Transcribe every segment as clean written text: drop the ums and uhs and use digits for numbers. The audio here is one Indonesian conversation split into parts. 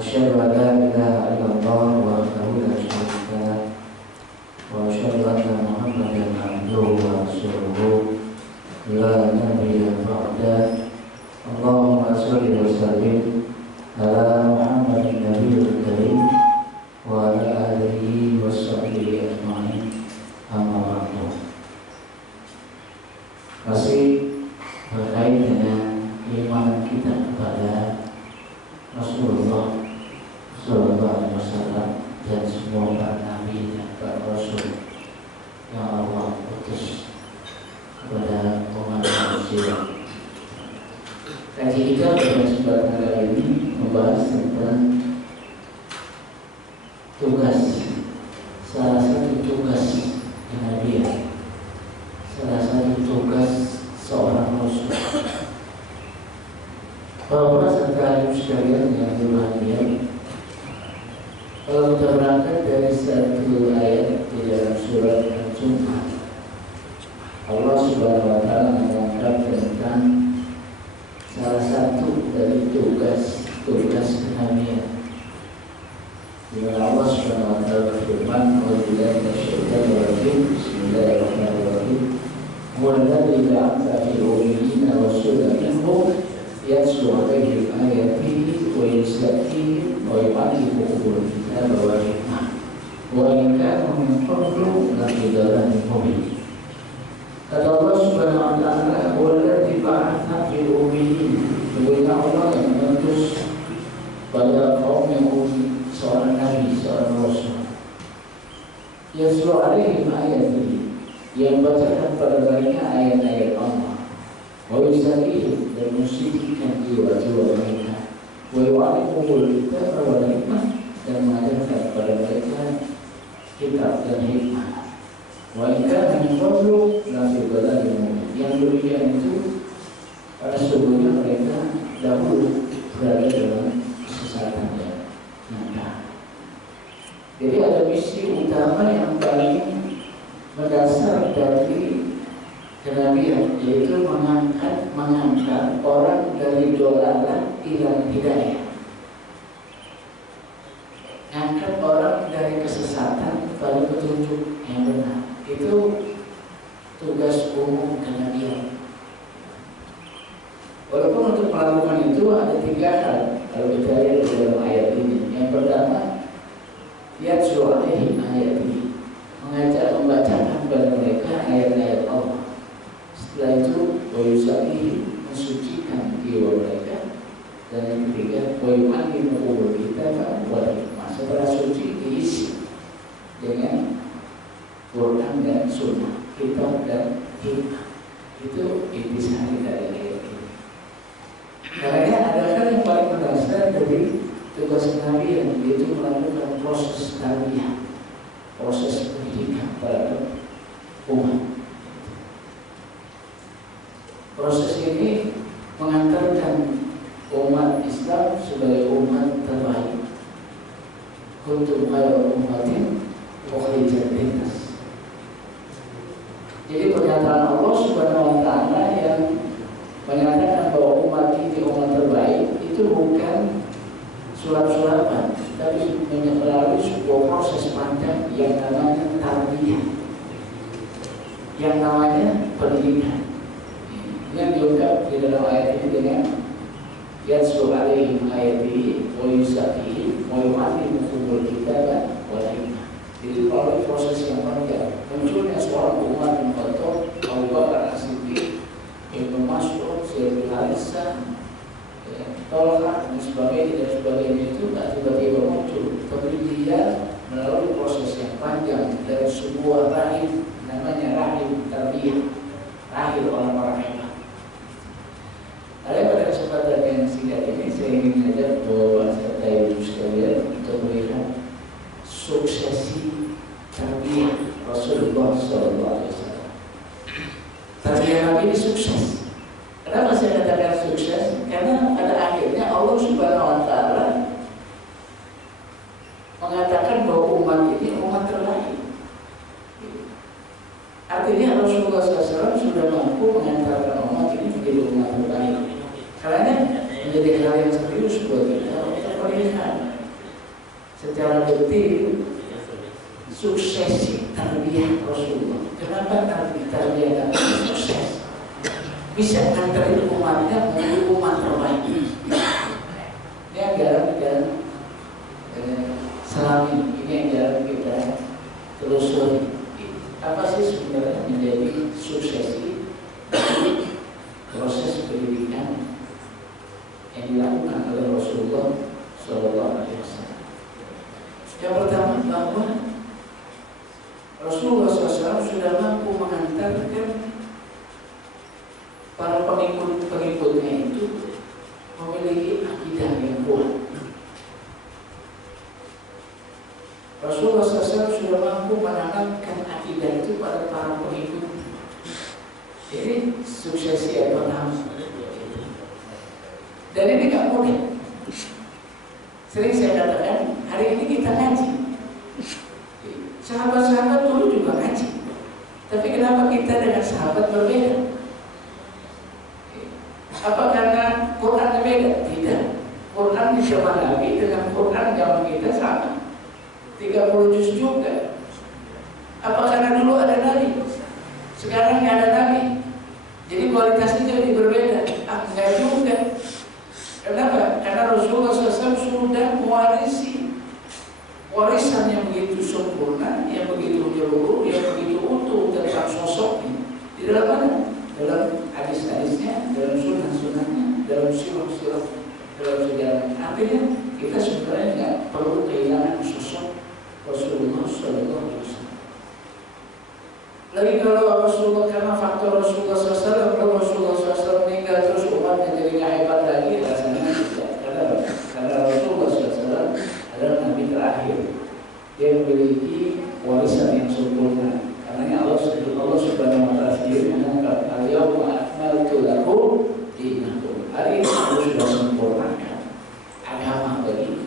Asyhadu an la ilaha illallah wahdahu la syarika lah wa asyhadu anna Muhammadan abduhu wa rasuluhu la nabiyya ba'dah. Allahumma shalli wa sallim ala Muhammadin nabiyil karim wa ala alihi wa sahbihi ajma'in. Amma ba'du. Masih berkait dengan keimanan kita kepada Rasulullah Sallallahu Alaihi Wasallam dan semua para nabi dan para rasul yang Allah utus kepada umat manusia. Kaji kita pada kesempatan kali ini membahas tentang tugas, salah satu tugas kenabian, salah satu tugas seorang rasul. Para serta sekalian yang berbahagia, kalau kita berangkat dari satu ayat di dalam surat Al-Jumu'ah, Allah Subhanahu wa Ta'ala mengangkat tentang salah satu dari tugas kenabian. Di mana Allah Subhanahu wa Ta'ala berfirman, "Wabillahi minasyaitonir rajim. Bismillahirrahmanirrahim. Walladzi ba'atha fil ummiyina rasulan minhum yatlu 'alaihim ayatihi wa yuzakkihim wa yu'allimuhumul kitaba wal hikmah wa in kanu min qablu lafi dhalalin mubin." Kata Allah Subhanahu wa Ta'ala, "Walladzi ba'atha fil ummiyyin." Sesungguhnya Allah yang mengutus pada kaum yang ummi, seorang nabi, seorang rasul. Yatlu 'alaihim ayatihi, yang bacakan pada mereka ayat-ayat Allah. Wa yuzakkihim, dan mensucikan jiwa-jiwa mereka. Wa yu'allimuhumul kitaba wal hikmah, dan mengajarkan kepada mereka kitab dan hikmah. Wa in kana min qablu la fi dhalalin mubin. Yang demikian itu pada sebelumnya mereka dahulu berada dalam kesesatan yang nyata. Jadi ada misi utama yang paling mendasar dari kenabian, yaitu mengangkat orang dari dolalah ila hidayah, mengangkat orang dari kesesatan pada petunjuk yang benar. Itu tugas umum kenabian. Walaupun untuk melakukan itu ada 3 hal kalau kita lihat di dalam ayat ini. Yang pertama, yatlu 'alaihim ayatihi, mengajak membacakan kepada mereka ayat-ayat Allah. Setelah itu wa yuzakkihim, mensucikan jiwa mereka. Dan yang ketiga, wa yu'allimuhumul kitaba wal hikmah. Setelah suci diisi dengan Quran dan Sunnah, kitab dan hikmah. Itu intisari dari ayat ini. Karena ada hal yang paling mendasar dari tugas kenabian, yaitu melakukan proses tarbiyah, proses pendidikan pada umat. Proses ini mengantarkan umat Islam sebagai umat terbaik. Kuntum khairu ummatin ukhrijat linnas. Jadi pernyataan Allah Subhanahu wa Ta'ala yang menyatakan bahwa umat ini umat terbaik itu bukan surat-suratan, tapi melalui sebuah proses panjang yang namanya tarbiyah, yang namanya pendidikan, yang diungkap di dalam ayat ini dengan yatlu 'alaihim ayatihi wa yuzakkihim wa yu'allimuhumul kitaba wal hikmah. Jadi melalui proses yang panjang munculnya seorang Umar bin Khattab, Abu Bakar As-Siddiq, Ibnu Mas'ud, Zaid bin Harithah, Tolha dan sebagainya itu tak tiba-tiba muncul, tapi dia melalui proses yang panjang dari sebuah rahim, namanya rahim tarbiyah, rahim orang-orang hebat. Ada pada kesempatan yang singkat ini saya ingin mengajak bahwa serta ibu sekalian untuk melihat suksesi tarbiyah Rasulullah Sallallahu Alaihi Wasallam. Tarbiyah Nabi ini sukses. Kenapa saya katakan sukses? Karena pada akhirnya Allah Subhanahu Wa Taala mengatakan bahwa umat ini umat terbaik. Artinya Rasulullah SAW sudah mampu mengantarkan umat ini menjadi umat terbaik. Karena menjadi hal yang serius buat kita. melihat secara detil suksesi tarbiyah Rasulullah. Kenapa tarbiyah Nabi sukses? Bisa nganterin umatnya menjadi umat terbaik. Ini yang jarang selami ini yang jarang kita telusuri. Apa sih sebenarnya menjadi suksesi proses pendidikan yang dilakukan oleh Rasulullah SAW? Yang pertama, bahwa Rasulullah SAW sudah mampu mengantarkan para pengikut-pengikutnya itu memiliki akidah yang kuat. Rasulullah SAW sudah mampu menanamkan akidah itu pada para pengikut. Jadi suksesi yang pertama. Dan ini gak mudah. Sering saya katakan, hari ini kita ngaji. Sahabat-sahabat dulu juga ngaji. Tapi kenapa kita dengan sahabat berbeda? Apa karena Quran beda? Tidak. Quran di zaman Nabi dengan Quran zaman kita sama. 30 juz juga. Apa karena dulu ada Nabi? Sekarang nggak ada Nabi. Jadi kualitasnya jadi berbeda. Enggak juga. Kenapa? Karena Rasulullah SAW sudah mewarisi warisan yang begitu sempurna, yang begitu menyeluruh, yang begitu utuh tentang sosoknya. Di dalam mana? Dalam hadis-hadisnya, dalam sunnah-sunnahnya, dalam sirah-sirah, dalam sejarah. Artinya kita sebenarnya nggak perlu kehilangan sosok Rasulullah SAW. Lagi kalau Rasulullah, karena faktor Rasulullah SAW, kalau Rasulullah SAW meninggal terus umatnya jadi nggak hebat lagi, rasanya tidak. Karena Rasulullah SAW adalah Nabi terakhir. Dia memiliki warisan yang sempurna. Karena Allah Subhanahu Wa Taala sendiri mengatakan, "Al-yawma akmaltu lakum dinakum." Hari ini aku sudah sempurnakan agama bagi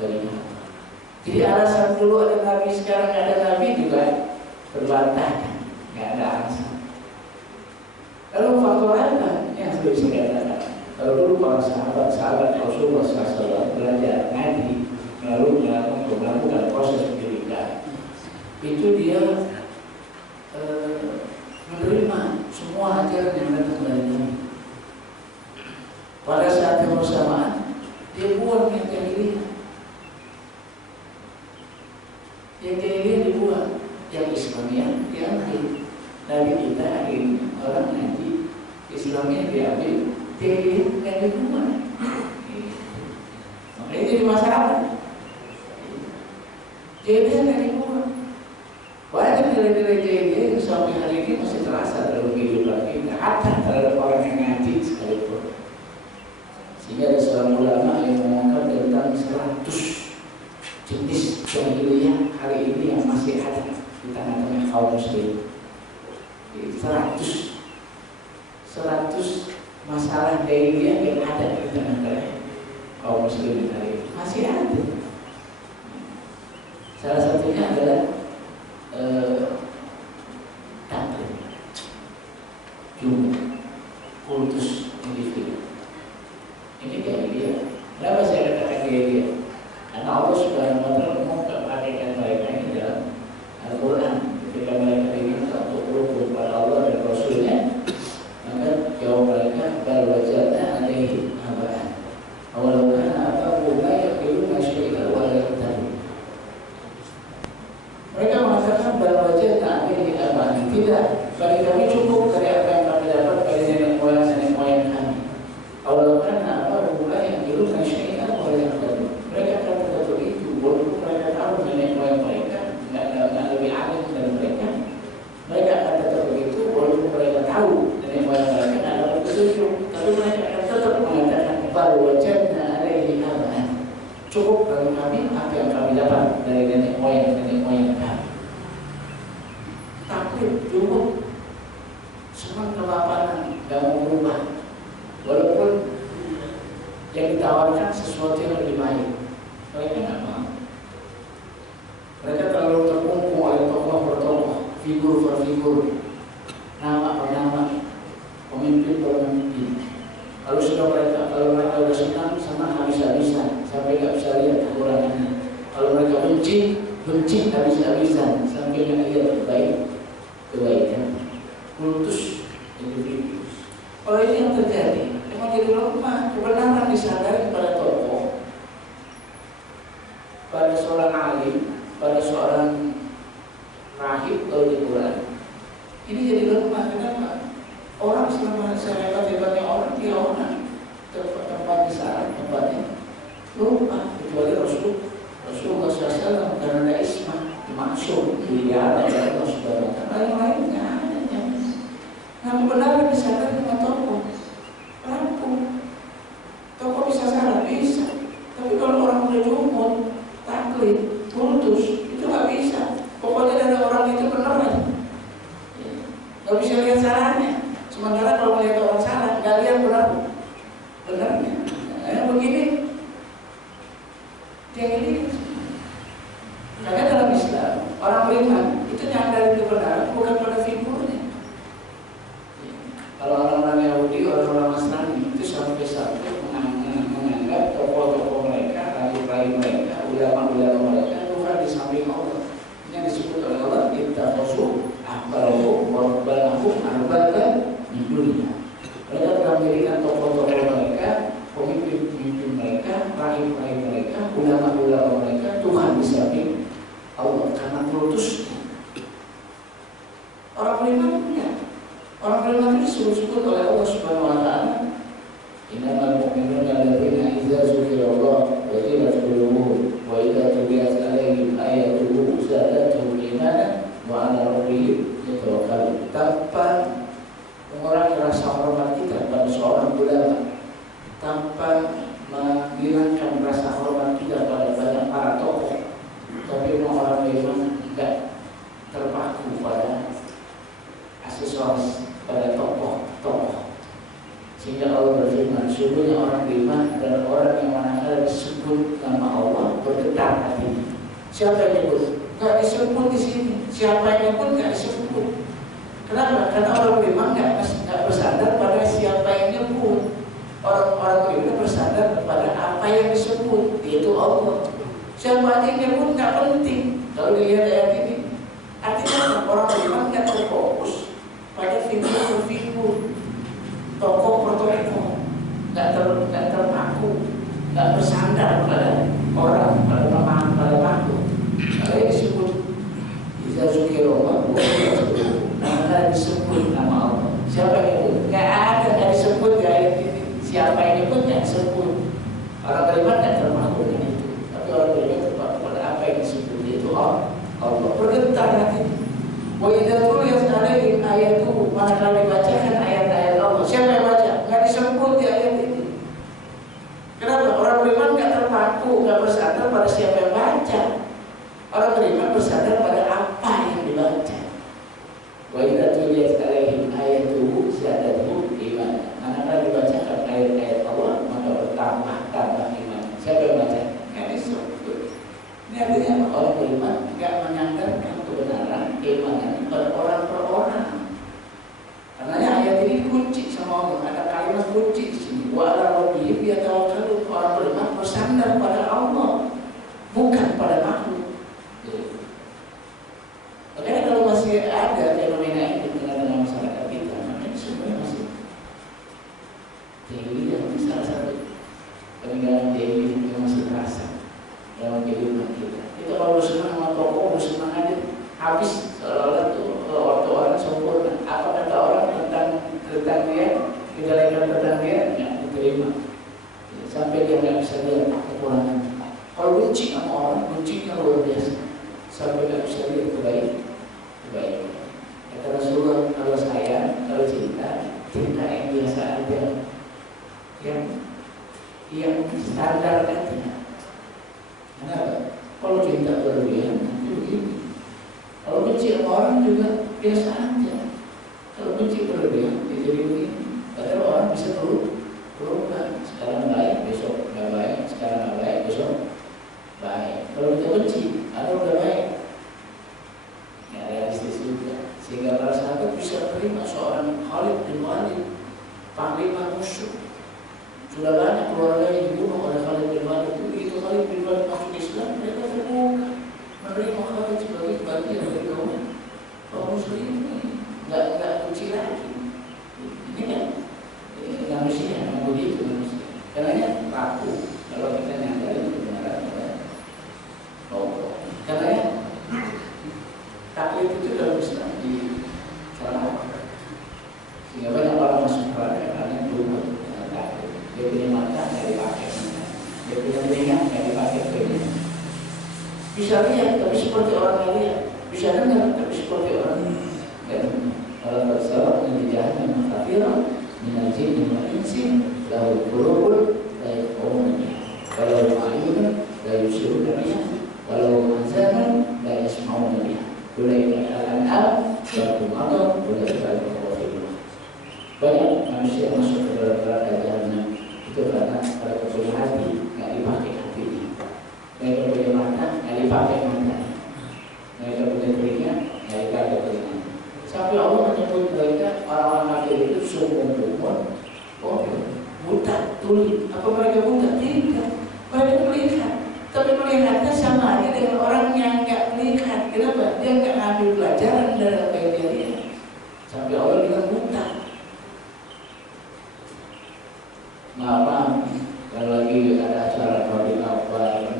kamu. Jadi alasan dulu ada Nabi, sekarang ada Nabi juga terbantahkan, nggak ada alasan. Lalu faktor apa yang harus saya katakan? Kalau dulu para sahabat Rasulullah SAW belajar ngaji, lalu melakukan proses pendidikan, itu dia menerima semua ajaran yang datang dari Nabi. Pada saat yang bersamaan, dia buang yang jahiliyah. Yang jahiliyah dibuang, yang Islamiyah diambil. Nabi kita hari ini orang ngaji, Islamiyah diambil, jahiliyah nggak dibuang. Makanya jadi masalah. Jahiliyah nggak dibuang. Banyak nilai-nilai jahiliyah yang sampai hari ini masih terasa dalam kehidupan kita, hatta terhadap orang yang ngaji sekalipun. Sehingga ada seorang ulama yang mengangkat tentang 100 jenis jahiliyah hari ini yang masih ada di tengah-tengah kaum muslim. 100 masalah jahiliyah yang ada di tengah-tengah kaum muslim hari ini masih ada. Salah satunya adalah taklid, jumlah, kultus individu. Ini jahiliyah. Kenapa saya katakan jahiliyah? Karena Allah Subhanahu Wa Taala mengungkap hakikat mereka ini dalam Al-Quran. Ketika mereka diminta untuk berhukum kepada Allah dan Rasulnya, maka jawab mereka, bal wajadna alaihi aba'an. Awalau kana aba'uhum la yaqiluna syai'an wa la yahtadun. Mereka mengatakan bal wajadna alaihi aba'an. Tidak, bagi kami cukup dari apa yang kami dapat dari nenek moyang kami. Awalau kana aba'uhum la yaqiluna syai'an wa la yahtadun. Mereka kata begitu, walaupun mereka tahu nenek moyang mereka nggak lebih alim dari mereka. Mereka kata begitu, walaupun mereka tahu nenek moyang mereka nggak dapat petunjuk, tapi mereka akan tetap mengatakan bal wajadna alaihi aba'an. Cukup bagi kami apa yang kami dapat dari nenek moyang kami. Taklid cukup, semua kelaparan nggak mau berubah, walaupun yang ditawarkan sesuatu yang lebih baik. Mereka nggak mau. Mereka terlalu terkungkung oleh tokoh per tokoh, figur per figur, nama per nama, pemimpin per pemimpin. Kalau mereka sudah senang, senang habis-habisan. sampai nggak bisa lihat kekurangannya. Kalau mereka benci habis-habisan sampai nggak lihat kebaikan. Kultus individu. Kalau ini yang terjadi, memang jadi lemah. Kebenaran disadari pada tokoh, pada seorang alim, pada seorang rahib kalau di Quran. Ini jadi lemah. Kenapa? Orang selama sehebat-hebatnya orang, dia orang tempat di sana, tempatnya lupa. Kecuali Rasulullah SAW karena ada ismah, maksud dia ada Allah Subhanahu wa taala. Lain-lainnya ada. Nah, kebenaran disadari dengan tokoh. Rampung. Tokoh bisa salah, bisa. Tapi kalau orang udah jumut, taklid, kultus, itu nggak bisa. Pokoknya dari orang itu benar. Nggak bisa lihat salahnya. Sementara kalau melihat orang salah, nggak lihat benarnya. Nah, begini, yang ini, karena dalam Islam orang beriman itu nyadari kebenaran bukan pada figurnya. Kalau orang-orang Yahudi, orang-orang Nasrani itu sampai-sampai menganggap tokoh-tokoh mereka, raja-raja mereka, ulama-ulama mereka Tuhan di samping Allah. Ini disebut oleh Allah ittakhadhu ahbarahum wa rubbanahum arbaba min dunillah. Mereka telah menjadikan tokoh-tokoh mereka, pemimpin-pemimpin mereka, rahib-rahib mereka, ulama-ulama mereka Tuhan di samping Allah karena kultusnya. Orang beriman punya. Orang beriman itu disebut oleh Allah Subhanahu wa taala. Innamal mu'minuna alladzina idza dzukirallahu wajilat qulubuhum wa idza tuliyat 'alaihim ayatuhu zadatuhum imanan wa 'ala rabbihim yatawakkalun. Tanpa mengurangi rasa hormat kita pada seorang ulama, tanpa menghilangkan rasa hormat kita pada banyak para tokoh, tapi orang beriman tidak terpaku pada aksesoris, pada tokoh. Sehingga Allah berfirman, sungguhnya orang beriman adalah orang yang manakala disebut nama Allah bergetar hatinya. Siapa yang nyebut? Nggak disebut di sini. Siapa yang nyebut nggak disebut. Kenapa? Karena orang beriman nggak bersandar pada siapa yang nyebut. Orang-orang beriman bersandar kepada apa yang disebut, yaitu Allah. Siapa yang nyebut nggak penting. Kalau dilihat ayat ini, artinya orang beriman nggak terfokus pada figur-figur, tokoh per tokoh, nggak terpaku, nggak bersandar pada orang, pada pemahaman, pada makhluk. Kalau disebut Iza Zukirullah, nama disebut nama Allah. Siapa yang nyebut? Nggak ada, nggak disebut di ayat ini. Siapa yang nyebut nggak disebut. Orang beriman nggak terpaku dengan itu, tapi orang beriman terpaku pada apa yang disebut, yaitu Allah. Bergetar hati. Wa idza tuliyat 'alaihim ayatuhu, manakala dibacakan ayat-ayat Allah. Siapa yang baca? Nggak disebut di ayat ini. Kenapa? Orang beriman nggak terpaku, nggak bersandar pada siapa yang baca. Orang beriman bersandar pada apa yang dibaca. Wa idza tuliyat 'alaihim ayatuhu zadatuhum iman. Manakala dibacakan ayat-ayat Allah, maka bertambah iman. Siapa yang baca? Nggak disebut. Ini artinya orang beriman nggak menyandarkan kebenaran keimanan pada orang per orang. Karena ayat ini dikunci sama Allah. Ada kalimat kunci di sini. Wa 'ala rabbihim yatawakkalun. Orang beriman bersandar pada Allah, bukan pada makhluk. Makanya kalau masih ada fenomena ini di tengah-tengah masyarakat kita, makanya sebenarnya masih tinggi yang salah satu peninggalan Dewi yang masih terasa dalam kehidupan kita. Kita kalau senang sama tokoh, senang aja habis seolah-olah itu waktu orang sempurna. Apa kata orang tentang dia, kejelekan tentang dia, ya diterima. Sampai dia nggak bisa lihat kekurangan. Kalau benci sama orang, bencinya luar biasa. Sampai nggak bisa lihat kebaikan. Kata Rasulullah, kalau saya, kalau cinta yang biasa aja, yang standar aja. Kenapa? Kalau cinta berlebihan itu begini. Kalau benci sama orang juga biasa aja. Kalau benci berlebihan itu jadi begini. Padahal orang bisa berubah. Sekarang baik, besok nggak baik. Sekarang nggak baik, besok baik. Kalau kita benci, atau udah baik, ya realistis juga. Sehingga para sahabat bisa terima seorang Khalid bin Walid, panglima musuh. Sudah banyak keluarga yang dibunuh oleh Khalid bin Walid itu telinga nggak dipakai telinga. Bisa lihat tapi seperti orang yang lihat, bisa dengar tapi seperti orang yang kalau bersama dengan jahannam kafiran minal jinni wal insi lahu qulubun la yafqahuna biha walau a'yunun la yubsiruna biha walau azanun la yasma'una biha ulaika al-an'am wa hum adall ulaika al-ghafilun. Banyak manusia masuk ke dalam neraka jahannam itu karena pada punya hati nggak dipakai hatinya. Mereka punya mata nggak dipakai matanya. Mereka punya telinga nggak dipakai telinga. Sampai Allah menyebut mereka orang-orang kafir itu sumum bumun, buta, tuli. Apa mereka buta? Tidak. Mereka melihat. Tapi melihatnya sama aja dengan orang yang nggak melihat. Kenapa? Dia nggak ngambil pelajaran dari apa yang dia lihat. Sampai Allah bilang buta. Maaf, kalau lagi ada acara pabrik apa,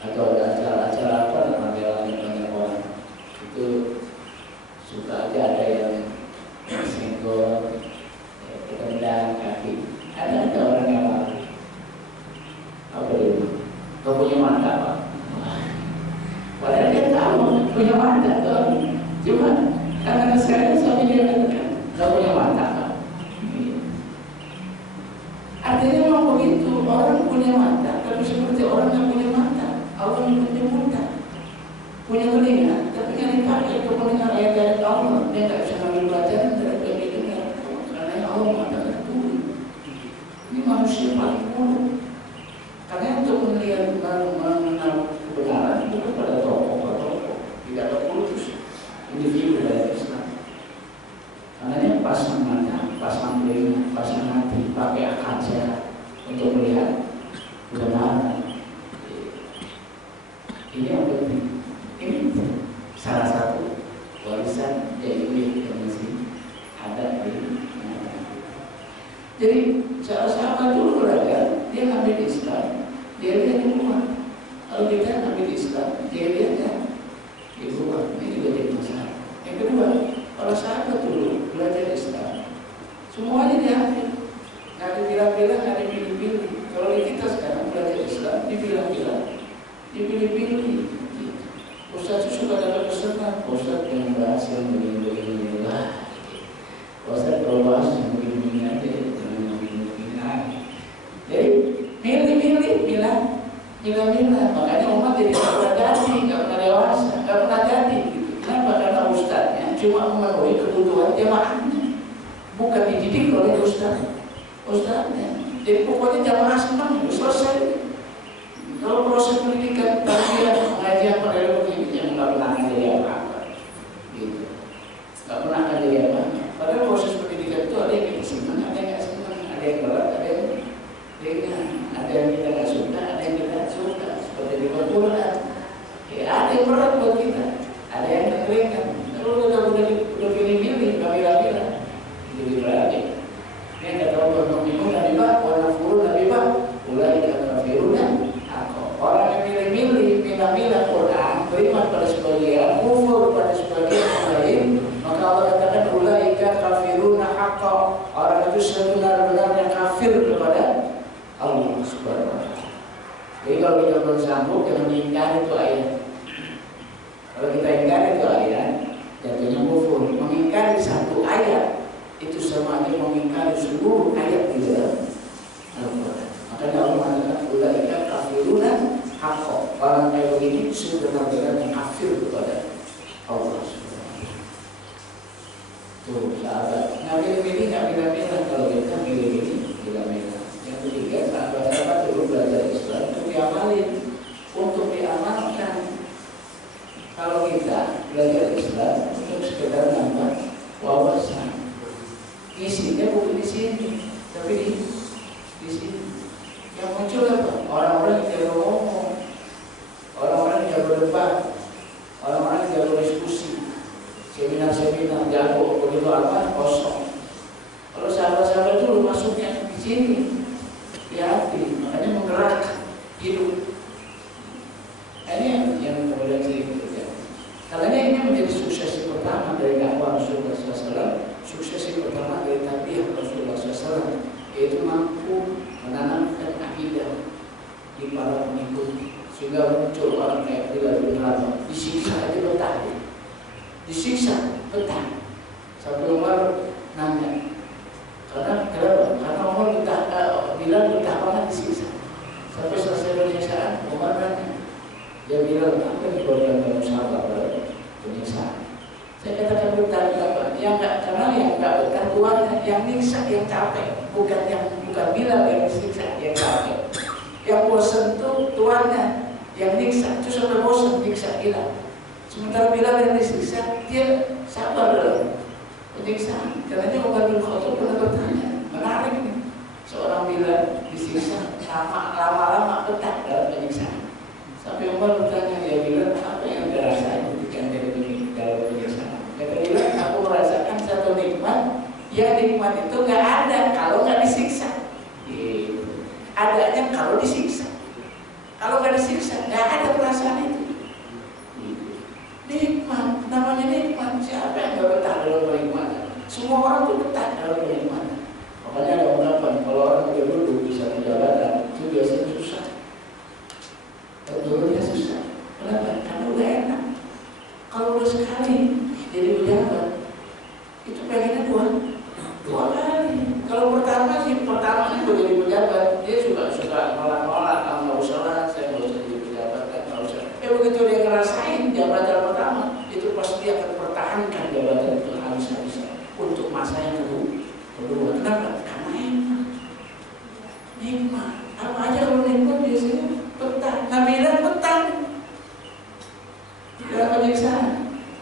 atau ada acara-acara apa dengan banyak orang, itu suka aja ada yang senggol, tendang kaki. Ada orang yang apa itu? Kau punya mata apa? Padahal dia tahu punya mata tuh. Cuma karena saya suami dia katakan kau punya mata. Artinya memang begitu, orang punya mata, tapi seperti orang yang punya mata, orang punya buta, punya telinga, tapi yang dipakai untuk mendengar ayat-ayat Allah, dia tidak bisa mengambil pelajaran dari apa yang dia dengar, karena Allah mengatakan tuli. Ini manusia paling buruk, karena untuk melihat mengenal kebenaran bukan pada tokoh-tokoh, tidak ada kultus individu dari Islam. Makanya pasang mata, pasang telinga, pasang hati, pakai akal sehat untuk melihat kebenaran. Ini yang penting. Ini salah satu warisan ilmiah yang masih ada di mana. Jadi sahabat dulu kan, dia ambil Islam, dia lihat di luar. Kalau kita ambil Islam, dia lihat kan di luar. Ini juga jadi masalah. Yang kedua, kalau sahabat dulu belajar Islam, semuanya diambil, nggak dibilang-bilang, nggak dipilih-pilih. Kalau di kita sekarang belajar Islam, dibilang-bilang, dipilih-pilih. Ustaz suka dapat pesanan, Ustaz yang bahas yang begini-begini lah. Ustaz kalau bahas yang begini-begini aja, jangan begini-begini aja. Jadi milih-milih, milah. Makanya umat jadi nggak pernah jadi, nggak pernah dewasa, nggak pernah jadi. Kenapa? Karena ustaznya cuma memenuhi kebutuhan jamaahnya, bukan dididik oleh ustaznya. Jadi pokoknya jamaah senang, selesai. Kalau proses pendidikan tarbiyah pengajian pada begini yang nggak pernah akan jadi apa-apa, gitu. Nggak pernah akan jadi apa-apa. Padahal proses pendidikan itu ada yang kita senang, ada yang nggak senang, ada yang berat, ada yang ringan, ada yang kita nggak suka, ada yang kita suka. Seperti di Quran, ya, ada yang berat buat kita, ada yang ringan. Kalau udah pilih-pilih, nggak pilih-pilih, jadi berarti. Ini nggak tahu berkomitmen dari bawah, orang furu dari bawah, mulai dari kafiruna. Orang yang milih-milih, milah-milah Quran, beriman pada sebagian, kufur pada sebagian yang lain, maka Allah katakan ulaika kafiruna haqqa. Orang itu sebenar-benarnya kafir kepada Allah Subhanahu wa taala. Jadi kalau kita bersambung, jangan ingkari itu ayat. Kalau kita ingkari itu ayat, jatuhnya kufur. Mengingkari satu ayat itu sama aja mengingkari seluruh ayat di dalam Al-Quran. Makanya Allah mengatakan ulaika kafiruna haqqa. Orang kayak begini sebenarnya kafir kepada Allah Subhanahu wa taala. Tuh sahabat, ngambil-milih nggak bilang-bilang, kalau kita milih-milih bilang-bilang. Yang ketiga, sahabat-sahabat dulu belajar Islam untuk diamalin, untuk diamalkan. Kalau kita belajar Islam untuk sekedar nambah wawasan, isinya bukan di sini, tapi di sini. Yang muncul apa? Orang-orang yang jago ngomong, orang-orang yang jago debat, orang-orang yang jago diskusi, seminar-seminar jago, begitu apa kosong. Kalau sahabat-sahabat dulu masuknya di sini, di hati, makanya menggerak hidup. Ini yang kemudian sedikit terjadi. Karena ini menjadi suksesi pertama dari dakwah Rasulullah SAW, suksesi pertama dari tarbiyah Rasulullah SAW, yaitu mampu menanam disiksa betah. Sampai Umar nanya, kenapa? Karena Umar bilang betah banget disiksa. Sampai selesai penyiksaan, Umar nanya, dia bilang, apa yang dikorban dalam sahabat penyiksaan? Saya katakan betah apa? Yang enggak, karena yang enggak betah tuannya, yang nyiksa yang capek, bukan Bilal yang disiksa yang capek. Yang bosan tuh tuannya yang nyiksa, itu sampai bosan nyiksa Bilal. Sementara Bilal yang disiksa, dia sabar dalam penyiksaan. Karena Umar bin Khattab pernah bertanya, menarik nih, seorang Bilal disiksa lama-lama betah dalam penyiksaan. Sampai Umar bertanya, ya Bilal, apa yang Anda rasain ketika Anda dalam penyiksaan? Kata Bilal, aku merasakan satu nikmat, yang nikmat itu nggak ada kalau nggak disiksa. Adanya kalau disiksa. Kalau nggak disiksa, nggak ada perasaan itu. Nikmat, namanya nikmat. Siapa yang nggak betah dalam kenikmatan? Semua orang tuh betah dalam kenikmatan. Makanya ada ungkapan, kalau orang udah duduk di satu jabatan, itu biasanya susah. Turunnya susah. Kenapa? Karena udah enak. Kalau udah sekali jadi pejabat, itu pengennya dua kali. Kalau pertama itu jadi pejabat, dia suka nolak-nolak, nggak usah lah, saya nggak usah jadi pejabat, nggak usah. Begitu dia ngerasain jabatan pertama, itu pasti dia akan pertahankan jabatan itu habis-habisan untuk masa yang kedua. Kenapa? Karena nikmat. Apa aja kalau nikmat biasanya betah. Nabi dan betah dalam penyiksaan.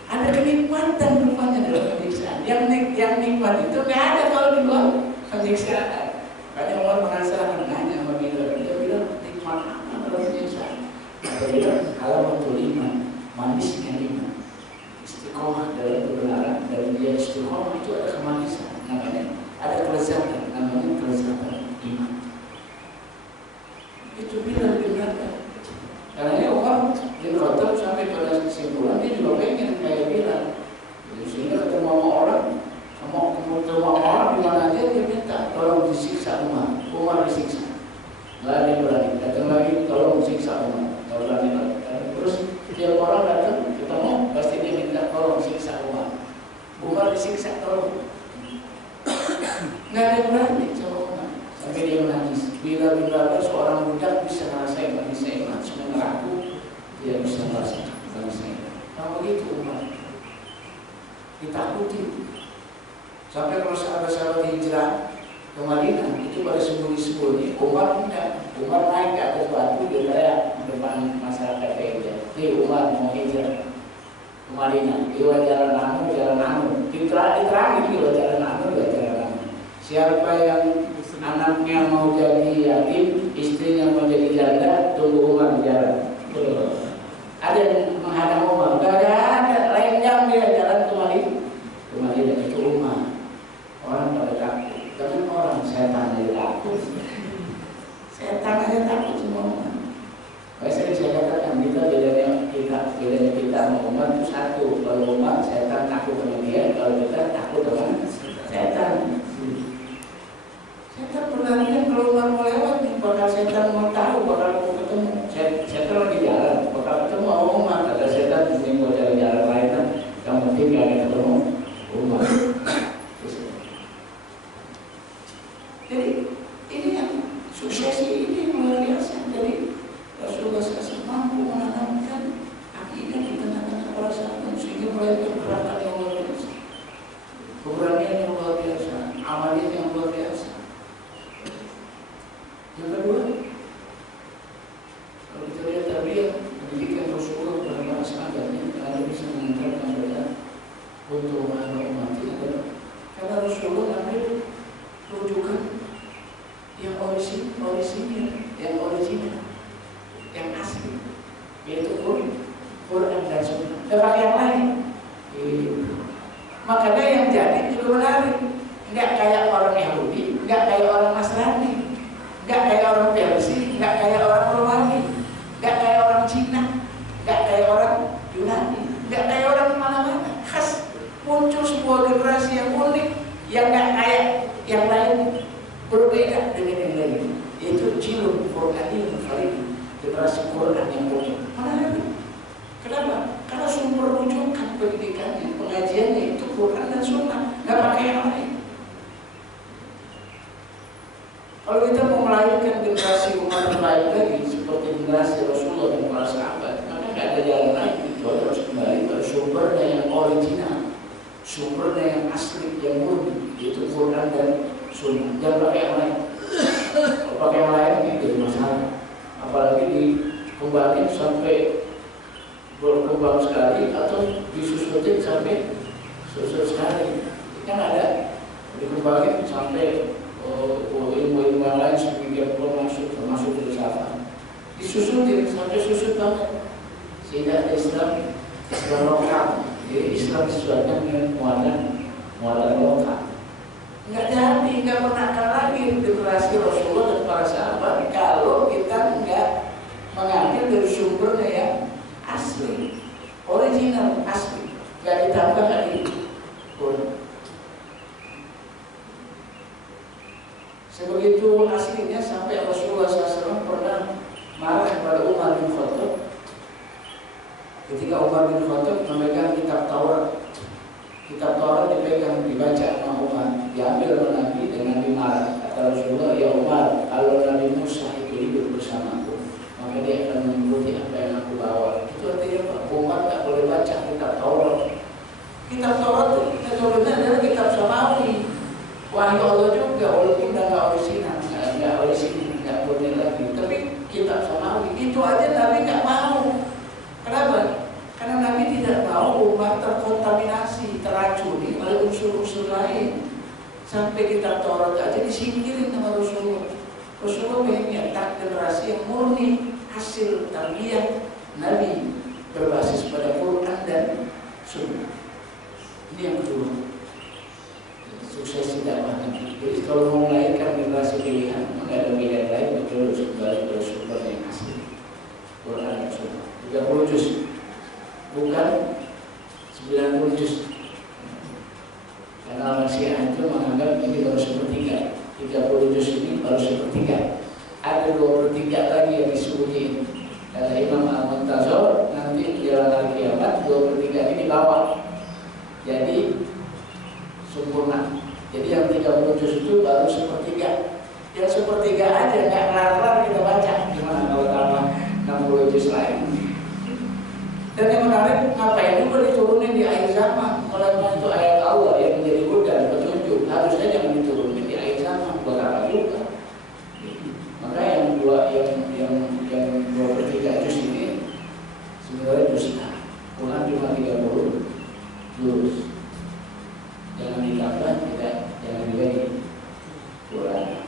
Ada kenikmatan rupanya dalam penyiksaan. Yang nikmat itu nggak ada kalau di luar penyiksaan. Makanya orang penasaran nanya sama Bilal. Dia bilang nikmat apa dalam penyiksaan? Dia bilang alamatul iman, manisnya iman, istiqomah dalam kebenaran, dan dia istiqomah itu ada kemanisan, namanya ada kelezatan, namanya kelezatan iman. Itu Bilal bilang. Karena ini Umar bin Khattab sampai pada kesimpulan dia juga pengen kayak Bilal. Sehingga ketemu sama orang di mana aja dia minta tolong disiksa Umar disiksa. Nggak ada yang berani. Datang lagi tolong disiksa Umar. Nggak berani lagi. Terus tiap orang datang ketemu pasti dia minta tolong siksa Umar disiksa tolong. Nggak ada yang berani sama Umar. Sampai dia menangis. Bila seorang budak bisa ngerasain manisnya iman, sementara aku dia bisa ngerasain manisnya iman. Nah begitu Umar ditakuti. Sampai kalau sahabat-sahabat hijrah ke Madinah itu pada sembunyi-sembunyi, Umar naik ke atas batu, dia teriak di depan masyarakat Hijrah. Umar mau hijrah ke Madinah, dia jalan anu, diterangin dia jalan anu. Siapa yang anaknya mau jadi yatim, istrinya mau jadi janda, tunggu Umar di jalan. Ada yang menghadang Umar, gak ada, lenjang dia jalan ke Madinah. Itu Umar. Orang pada takut, tapi orang setan aja takut. Setan aja takut semua. Sering saya katakan bedanya kita sama Umar itu satu. Kalau Umar setan takut sama dia, kalau kita takut sama setan. Setan berlarian kalau Umar mau lewat nih, bakal setan mau tahu, bakal mau ketemu. Setan lagi jalan, bakal ketemu sama Umar. Kata setan, ini mau jalan-jalan lain kan, yang penting gak ada ketemu Umar. Jadi ini yang suksesi ini luar biasa. Jadi Rasulullah SAW mampu menanamkan akidah di tengah-tengah para sahabat sehingga melahirkan gerakan yang luar biasa, keberanian yang luar biasa, amaliyah yang luar biasa. Yang kedua, kalau kita lihat tarbiyah pendidikan Rasulullah kepada para sahabatnya, kalau bisa mengantarkan mereka untuk memahami umat adalah karena Rasulullah ambil rujukan yang original, yang asli, yaitu Quran dan Sunnah. Tidak yang lain. Makanya yang jadi juga menarik. Nggak kayak orang Yahudi, nggak kayak orang Nasrani, nggak kayak orang Persia, nggak kayak orang Romawi, nggak kayak orang Cina, nggak kayak orang Yunani, nggak kayak orang mana-mana. Khas muncul sebuah generasi yang unik, yang nggak kayak yang lain, berbeda dengan yang lain. Yaitu jilun Qur'aniyun Farid, generasi Quran yang unik. Menarik. Kenapa? Karena sumber rujukan pendidikannya, pengajiannya itu Quran dan Sunnah, nggak pakai yang lain. Kalau kita mau melahirkan generasi umat yang lain lagi seperti generasi Rasulullah dan para sahabat, maka nggak ada jalan lain. Itu harus kembali pada sumbernya yang original, sumbernya yang asli, yang murni, yaitu Quran dan Sunnah. Jangan pakai yang lain. Kalau pakai yang lain itu jadi masalah. Apalagi dikembangin sampai berkembang sekali atau disusutin sampai susut sekali. Kan ada dikembangin sampai ilmu-ilmu yang lain sedemikian pun termasuk filsafat. Disusutin sampai susut banget. Sehingga ada Islam lokal. Jadi Islam sesuatu dengan muatan lokal. Nggak jadi, nggak pernah akan lagi generasi Rasulullah dan para sahabat kalau kita nggak mengambil dari sumbernya yang asli, original, asli, nggak ditambah lagi. Sebegitu aslinya sampai Rasulullah SAW pernah marah kepada Umar bin Khattab ketika Umar bin Khattab memegang kitab Taurat. Kitab Taurat dipegang, dibaca sama Umar, diambil oleh Nabi dan Nabi marah. Kata Rasulullah, ya Umar, kalau Nabi Musa itu hidup bersamaku, maka dia akan mengikuti apa yang aku bawa. Itu artinya Pak, Umar tak boleh baca kitab Taurat. Kitab Taurat itu metodenya adalah kitab samawi, wahyu Allah juga, walaupun nggak orisinal, nggak boleh lagi. Tapi kitab samawi itu aja Nabi nggak mau. Kenapa? Karena Nabi tidak mau umat terkontaminasi, teracuni oleh unsur-unsur lain. Sampai kitab Taurat aja disingkirin sama Rasulullah. Rasulullah pengen nyetak generasi yang murni hasil tarbiyah Nabi berbasis pada Quran dan Sunnah. Ini yang kedua, suksesi dakwah Nabi. Jadi kalau mau melahirkan generasi pilihan, nggak ada pilihan lain, betul harus kembali pada sumber yang asli, Quran dan Sunnah. 30 juz, bukan 90 juz. Karena Syiah itu menganggap ini baru sepertiga, 30 juz ini baru sepertiga. Ada 2/3 lagi yang disembunyiin. Kata Imam Al-Muntazir, nanti di jalan hari kiamat 2/3 ini dibawa. Jadi sempurna. Jadi yang 30 juz itu baru sepertiga. Yang sepertiga aja nggak kelar-kelar kita baca. Gimana kalau tambah 60 juz lain? Dan yang menarik, ngapain juga diturunin di akhir zaman? Kalau itu ayat Allah yang menjadi hudan, petunjuk, harusnya jangan diturunin di akhir zaman. Buat apa juga? Maka yang 2/3 juz ini sebenarnya dusta. Quran cuma 30 juz. Jangan ditambah, jangan dibagi. Quran.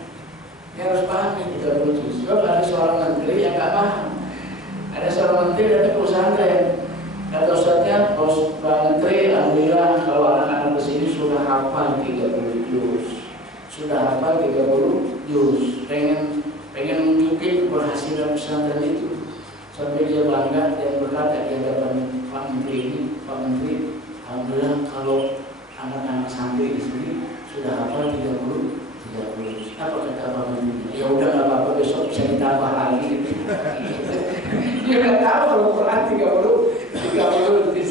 Dia harus paham yang 30 juz. Sebab ada seorang menteri yang nggak paham. Ada seorang menteri datang ke pesantren. Kata ustaznya, Pak Menteri, alhamdulillah kalau anak-anak kesini sudah hafal 30 juz. Sudah hafal 30 juz. Pengen nunjukin keberhasilan pesantren itu. Sampai dia bangga dan berkata di hadapan Pak Menteri ini, Pak Menteri, alhamdulillah kalau anak-anak santri di sini sudah hafal 30 juz. Apa kata Pak Menteri? Ya udah nggak apa-apa, besok bisa ditambah lagi. Dia nggak tahu kalau Quran 30 juz.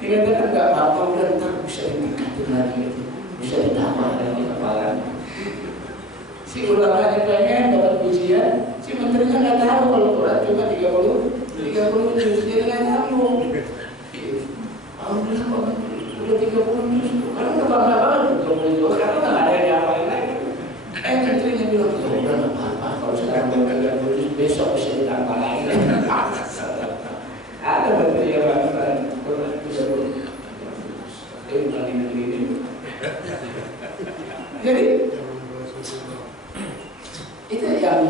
Dia kata nggak apa-apa, udah ntar bisa ditingkatin lagi, bisa ditambah lagi hafalan. Si ulamanya pengen dapat pujian, si menterinya nggak tahu kalau Quran cuma 30 juz, dia nggak nyambung. Alhamdulillah Pak Menteri, udah 30 juz, karena udah bangga banget 30 juz, karena nggak ada yang ngapain lagi. Menterinya bilang, ya udah nggak apa-apa, kalau sekarang udah 30 juz, besok bisa ditambah lagi. Ada menteri yang mengatakan Quran 30 juz, dia bukan di negeri ini. Jadi itu yang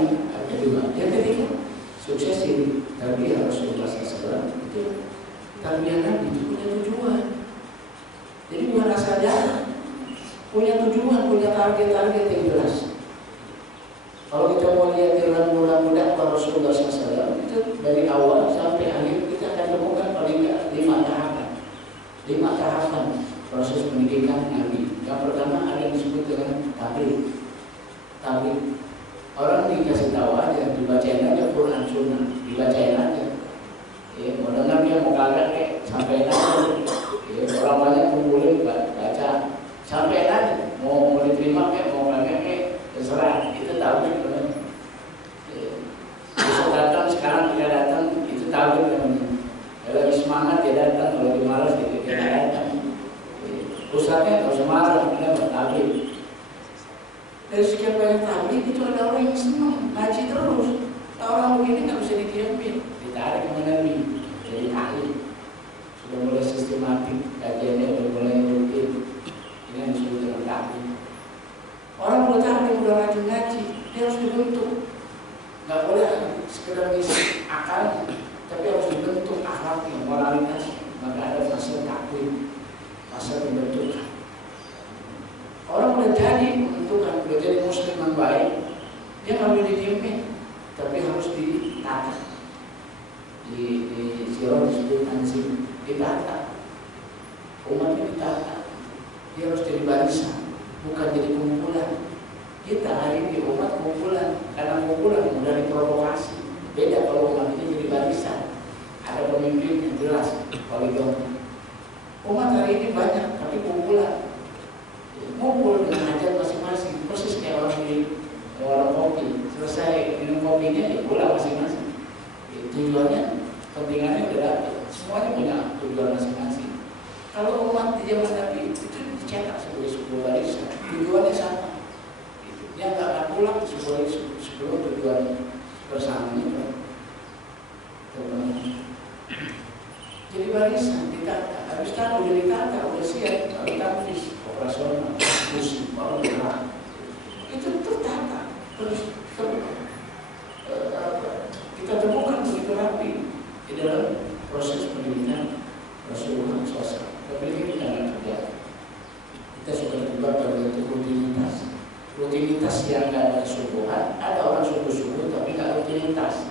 kedua. Yang ketiga, suksesi tarbiyah Rasulullah SAW itu tarbiyah Nabi itu punya tujuan. Jadi bukan asal jalan, punya tujuan, punya target-target yang jelas. Kalau kita mau lihat bulan-bulan Rasulullah SAW itu dari awal sampai akhir kita akan temukan paling tidak 5 tahapan proses pendidikan Nabi. Yang pertama ada yang disebut dengan tabligh. Orang dikasih tahu aja, dibacain aja Quran Sunnah, dibacain aja. Ya, mau dengar dia mau kagak sekarang kita datang itu tablik namanya. Kalau lagi semangat dia datang, kalau lagi malas dia tidak datang. Pusatnya kalau semarang kita bertablik. Dari sekian banyak tablik itu ada orang yang senang ngaji terus. Orang begini nggak bisa didiamin, ditarik kemana nih? Jadi ahli. Sudah mulai sistematik, kajiannya sudah mulai rutin. Ini yang disebut dengan tablik. Orang udah tablik, udah rajin ngaji, dia harus dibentuk. Nggak boleh sekedar ngisi akalnya, tapi harus dibentuk akhlaknya, moralitasnya. Maka ada fase takwim, fase pembentukan. Orang udah jadi menentukan, udah jadi muslim yang baik, dia nggak boleh didiemin, tapi harus ditata. Di sirah disebut tanzim, ditata. Umatnya ditata, dia harus jadi barisan, bukan jadi kumpulan. Kita hari ini umat kumpulan, karena kumpulan mudah diprovokasi. Beda kalau umat ini jadi barisan, ada pemimpin yang jelas, poligon. Umat hari ini banyak, tapi kumpulan, ngumpul dengan hajat masing-masing, persis kayak orang di warung kopi. Selesai minum kopinya, ya pulang masing-masing. Tujuannya, kepentingannya udah dapet. Semuanya punya tujuan masing-masing. Kalau umat di zaman Nabi itu dicetak sebagai sebuah barisan, tujuannya sama. Yang nggak akan pulang sebelum tujuan bersamanya terpenuhi. Jadi barisan ditata, habis tahu udah ditata, udah siap, lalu tafis, operasional, diskusi, baru gerak. Itu tertata, terus kita temukan begitu rapi di dalam proses pendidikan Rasulullah SAW. Tapi ini jangan terjadi. Kita sudah terlibat pada rutinitas. Rutinitas yang nggak ada kesubuhan, ada orang subuh-subuh tapi nggak rutinitas.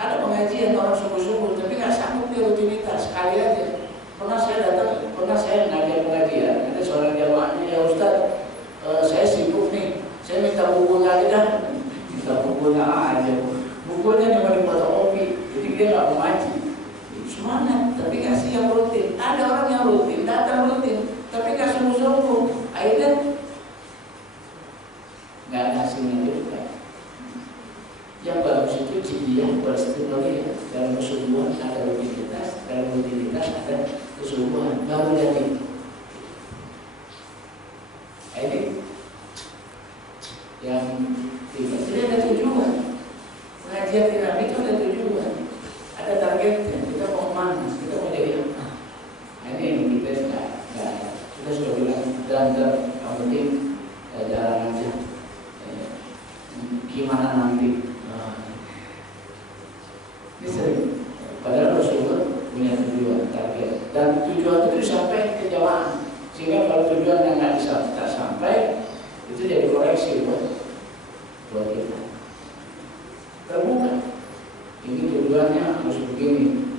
Ada pengajian orang subuh-subuh tapi nggak sanggup dia rutinitas. Sekali aja. Pernah saya ngajar pengajian, ada seorang jamaahnya, ya Ustaz, saya sibuk nih, saya minta buku lagi dah. Minta bukunya aja, bukunya cuma di fotokopi, jadi dia nggak mau ngaji. Semangat, tapi nggak siap rutin. Ada orang yang rutin, datang rutin, tapi nggak sungguh-sungguh. Akhirnya nggak ada hasilnya juga. Yang bagus itu jidiah beristimulasi dalam kesungguhan ada rutinitas, dalam rutinitas ada kesungguhan, baru jadi. Ini yang tidak. Jadi ada tujuan. Pengajian Nabi itu ada tujuan, ada targetnya. Kita mau kemana? Kita mau jadi apa? Nah, ini yang kita nggak. Kita sudah bilang dan yang penting jalan aja. Gimana nanti? Ini sering. Padahal Rasulullah punya tujuan, target, dan tujuan itu disampaikan ke jamaah. Sehingga kalau tujuan yang nggak bisa tak sampai, itu jadi koreksi buat kita. Terbuka. Ini tujuannya harus begini.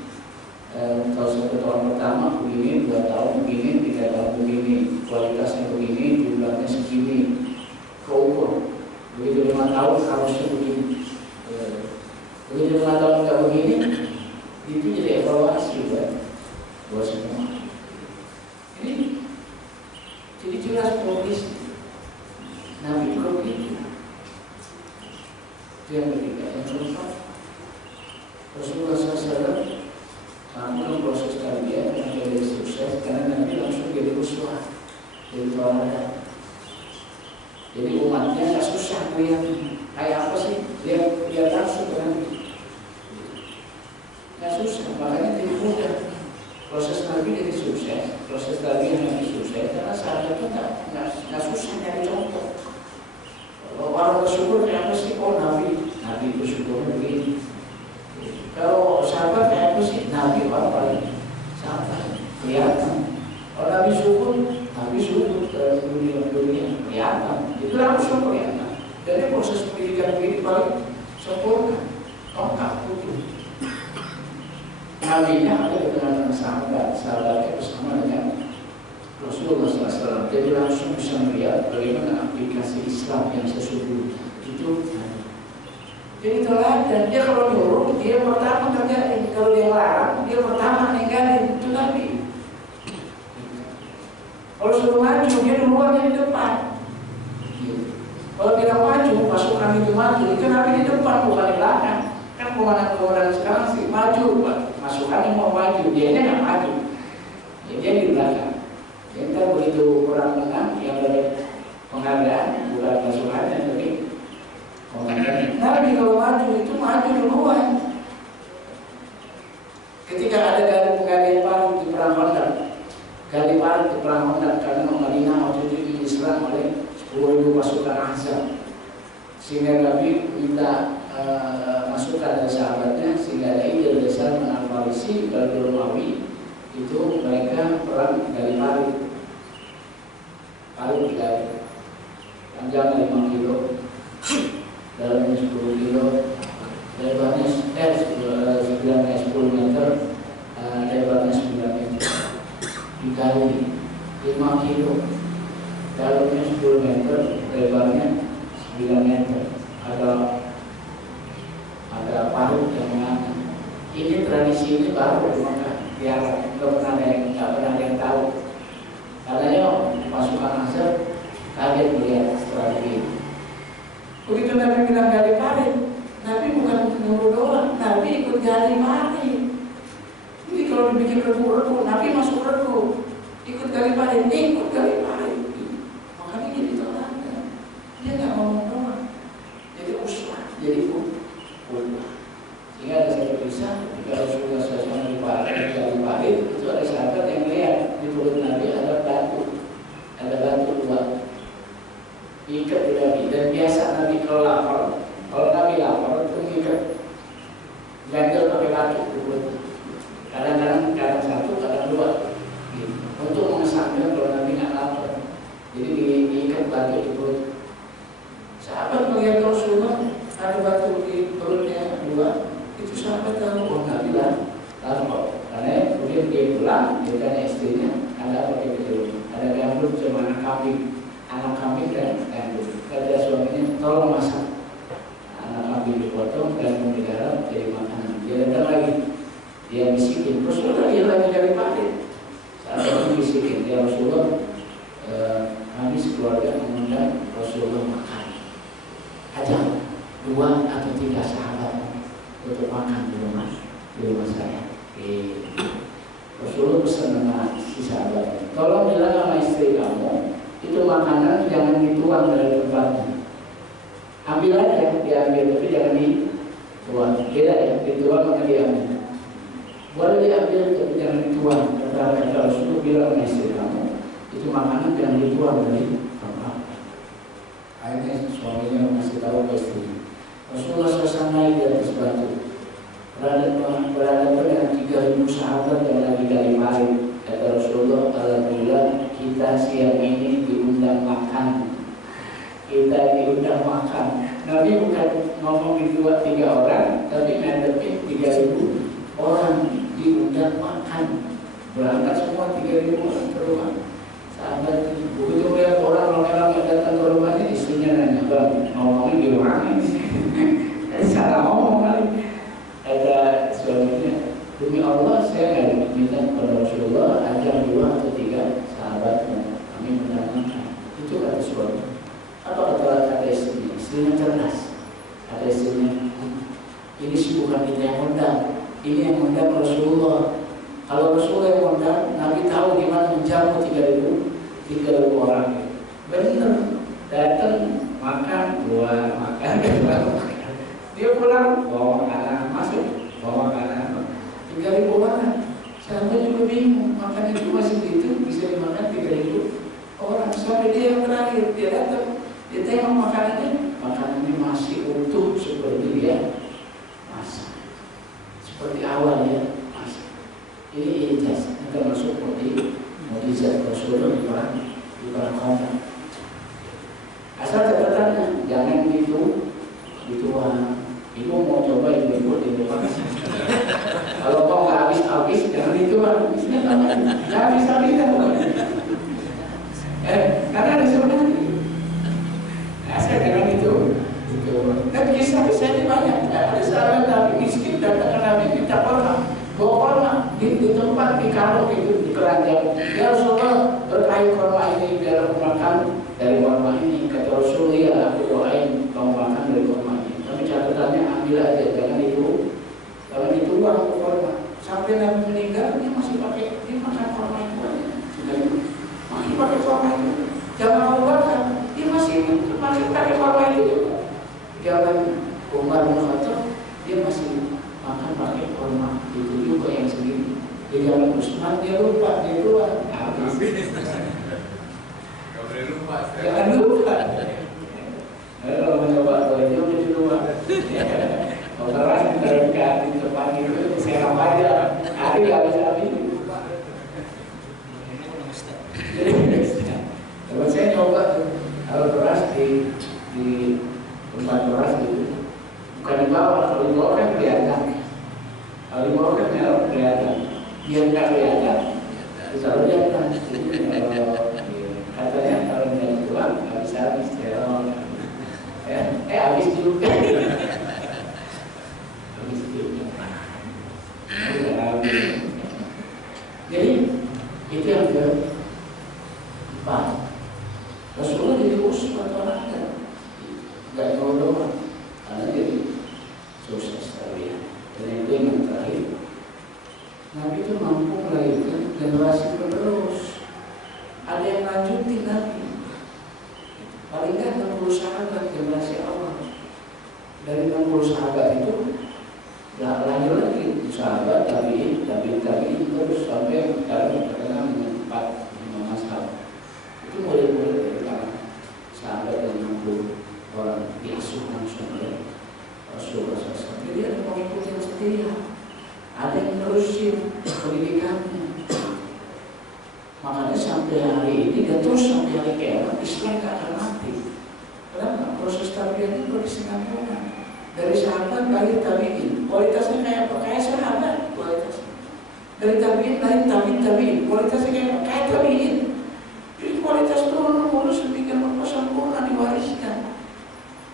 Kalau 1 tahun pertama begini, 2 tahun begini, 3 tahun begini, kualitasnya begini, jumlahnya segini, keukur. Begitu 5 tahun harusnya begini. Begitu 5 tahun nggak begini, itu jadi evaluasi buat semua. Ini jadi jelas progres. Nabi begitu. Itu yang ketiga. Yang keempat, Rasulullah SAW melakukan proses tarbiyah yang jadi sukses karena Nabi langsung jadi uswah, jadi tauladan. Jadi umatnya nggak susah melihat kayak apa sih, lihat langsung ke Nabi. Nggak susah, makanya jadi mudah. Proses Nabi jadi sukses, proses tarbiyah Nabi sukses karena sahabat itu nggak susah nyari contoh. Kalau orang bersyukur kayak apa sih? Oh Nabi bersyukur begini. Kalau sahabat kayak apa sih? Nabi orang paling sahabat kelihatan. Kalau Nabi syukur dalam dunia kelihatan. Itu langsung kelihatan. Jadi proses pendidikan ini paling sempurna, lengkap utuh. Nabi-nya ada dengan sahabatnya bersama dengan Rasulullah SAW. Jadi langsung bisa melihat bagaimana aplikasi Islam yang sesungguhnya. Itu jadi teladan. Dia kalau nyuruh, dia pertama kerjain. Kalau dia larang, dia pertama ninggalin. Itu Nabi. Kalau suruh maju, dia duluan di depan. Kalau tidak maju, pasukan itu maju. Itu Nabi di depan, bukan di belakang. Kan komandan masukannya mau maju, dianya nggak maju, ya, dia di belakang. Kita begitu kurang menang, yang dari penghargaan bukan masukannya tapi penghargaan. Nabi kalau maju itu maju duluan. Ketika ada galian parit di perang Khandaq, gali parit di perang Khandaq karena Madinah waktu itu diserang oleh 10.000 pasukan Ahzab, sehingga Nabi minta masukan dari sahabatnya, sehingga ada ide dasar Al-Farisi dan Romawi itu mereka perang gali parit digali, panjangnya 5 kilo, dalamnya 10 kilo, lebarnya 10 meter, lebarnya 9 meter, digali 5 kilo, dalamnya 10 meter, lebarnya 9 meter. Ada paruh yang mengangkat. Ini tradisi ini baru di Mekah, di Arab, nggak pernah ada yang tahu. Katanya pasukan Ahzab kaget melihat strategi itu. Begitu Nabi bilang gali parit, Nabi bukan menunggu doang, Nabi ikut gali parit. Jadi kalau dibikin regu, Nabi masuk regu, ikut gali parit, ikut gali parit. Makanya jadi teladan. Dia nggak ngomong doang, jadi uswah, jadi ulama. Sehingga ada satu kisah ketika Rasulullah SAW di parit, itu ada sahabat yang lihat di perut Nabi ada batu 2 ikat di Nabi. Dan biasa Nabi kalau Nabi lapar itu ikat ganjel pakai batu di perut. Kadang-kadang 1, kadang 2 gitu. Untuk mengesankan kalau Nabi nggak lapar, jadi diikat batu di perut. Sahabat melihat Rasulullah ada batu di perutnya 2, itu sahabat tahu Nabi lapar. Karena kemudian dia pulang, dia tanya istrinya, ada apa gitu? Ada gandum sama anak kambing dan gandum. Kata suaminya, tolong masak. Anak kambing dipotong, gandum di dalam jadi makanan. Dia datang lagi, dia bisikin. Rasulullah dia lagi dari parit. Saat itu bisikin, dia Rasulullah, kami sekeluarga mengundang Rasulullah makan. Ajak 2 atau 3 sahabat untuk makan di rumah saya. Rasulullah pesan sama si sahabat, tolong bilang sama istri kamu itu makanan jangan dituang dari tempatnya, ambil aja, diambil tapi jangan dituang. Beda ya, dituang maka diambil, boleh diambil tapi jangan dituang. Kata Rasulullah bilang sama istri kamu itu makanan jangan dituang dari tempat. Akhirnya suaminya masih tahu ke istri. Rasulullah SAW naik di atas batu, berada dengan 3.000 sahabat yang lagi gali parit. Kata Rasulullah, alhamdulillah kita siang ini diundang makan. Nabi bukan ngomong di 2-3 orang, tapi ngadepin 3.000 orang diundang makan. Berangkat semua 3.000 orang ke rumah. Sahabat begitu melihat orang ramai-ramai datang ke rumahnya, istrinya nanya, bang ngomongin di mana ini? Salah ngomong kali. Ada suaminya, demi Allah saya nggak minta kepada Rasulullah ajak 2 atau 3 sahabatnya kami mendangankan. Itu kata suami. Apa kata istrinya? Istrinya cerdas. Kata istrinya, ini sih bukan kita yang undang, ini yang undang Rasulullah. Kalau Rasulullah yang undang, Nabi tahu gimana menjamu 3.000 orang. Bener, datang makan, keluar makan, dia pulang bawa makanan, masuk bawa makanan. 3.000 orang, sahabat juga bingung, makannya cuma segitu bisa dimakan 3.000 orang. Sampai dia yang terakhir, dia datang, dia tengok makanannya masih utuh seperti dia masak, seperti awal ya masak. Ini ijaz, ini termasuk mukjizat Rasulullah di perang Khandaq. Asal catatannya jangan dituang. Ibu mau coba ibu di rumah. Kalau kau nggak habis jangan dituang. Nggak habis kan? Karena ada sebenarnya. Asal jangan itu. Dan kisah ini banyak. Ada sahabat Nabi miskin datang ke Nabi minta korma, bawa korma di tempat di kalung itu di keranjang. Ya Rasulullah, berkahi korma ini biar aku makan dari korma ini. Kata Rasulullah, ya aku doain kamu makan dari korma ini. Tapi catatannya ambil aja, jangan itu dibuang ke korma. Sampai Nabi meninggal dia masih pakai, dia makan korma itu aja. Masih pakai korma itu. Zaman Abu Bakar dia masih pakai korma itu juga. Zaman Umar bin Khattab dia masih makan pakai korma itu juga yang sendiri. Di zaman Utsman dia lupa, dia keluar habis. Jangan lupa. Kalau mencoba itu jadi lupa. Orang terdekat di depan itu serap aja, hari habis-habis. Kalau saya coba kalau beras di tempat beras itu bukan di bawah, kalau di bawah kan kelihatan. Kalau di bawah kan kelihatan. Dia nggak kelihatan, selalu kelihatan. Katanya kalau dia keluar habis-habis teror. Habis juga. Habis juga. Jadi itu yang keempat. Rasulullah jadi khusus atau ada, nggak nyolong, karena jadi sukses tadi. Dan itu yang terakhir. Nabi itu mampu melahirkan generasi penerus. Ada yang lanjutin Nabi. Paling nggak 60 sahabat generasi awal. Dari 60 sahabat itu lanjut lagi sahabat tabi'in terus sampai sekarang terkenal dengan 4-5 mazhab. Itu mulai dari sahabat yang 60 orang diasuh langsung oleh Rasulullah SAW. Jadi ada pengikut yang setia, ada yang terusin pendidikannya. Makanya sampai hari ini dan terus sampai hari kiamat Islam tak akan mati. Kenapa? Proses tabiat itu berkesinambungan. Dari sahabat lahir tabiin, kualitasnya kayak apa? Kayak sahabat kualitasnya. Dari tabiin lahir tabiin, kualitasnya kayak apa? Kayak tabiin. Jadi kualitas turun-menurun sedemikian rupa sempurna diwariskan.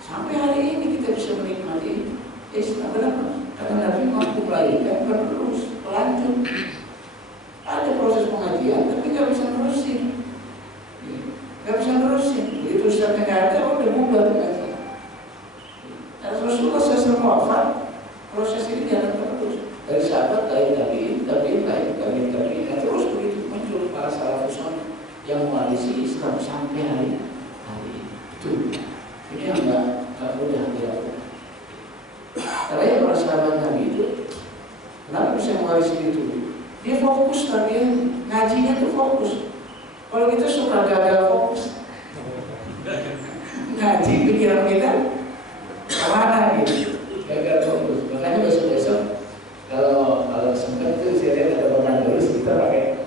Sampai hari ini kita bisa menikmati Islam. Kenapa? Karena Nabi mampu melahirkan terus lanjut. Ada proses pengajian, tapi nggak bisa nerusin. Begitu Ustaznya nggak ada, udah bubar pengajian. Rasulullah SAW wafat, proses ini jalan terus. Dari sahabat, dari tabi'in, terus begitu muncul para salafus saleh yang mewarisi Islam sampai hari itu. Ini yang nggak mudah dilakukan. Karena para sahabat Nabi itu, kenapa bisa mewarisi itu? Dia fokus tapi ngajinya tuh fokus. Kalau kita suka gagal fokus, ngaji pikiran kita kemana gitu, gagal fokus. Makanya besok kalau sempat itu saya lihat ada orang terus kita pakai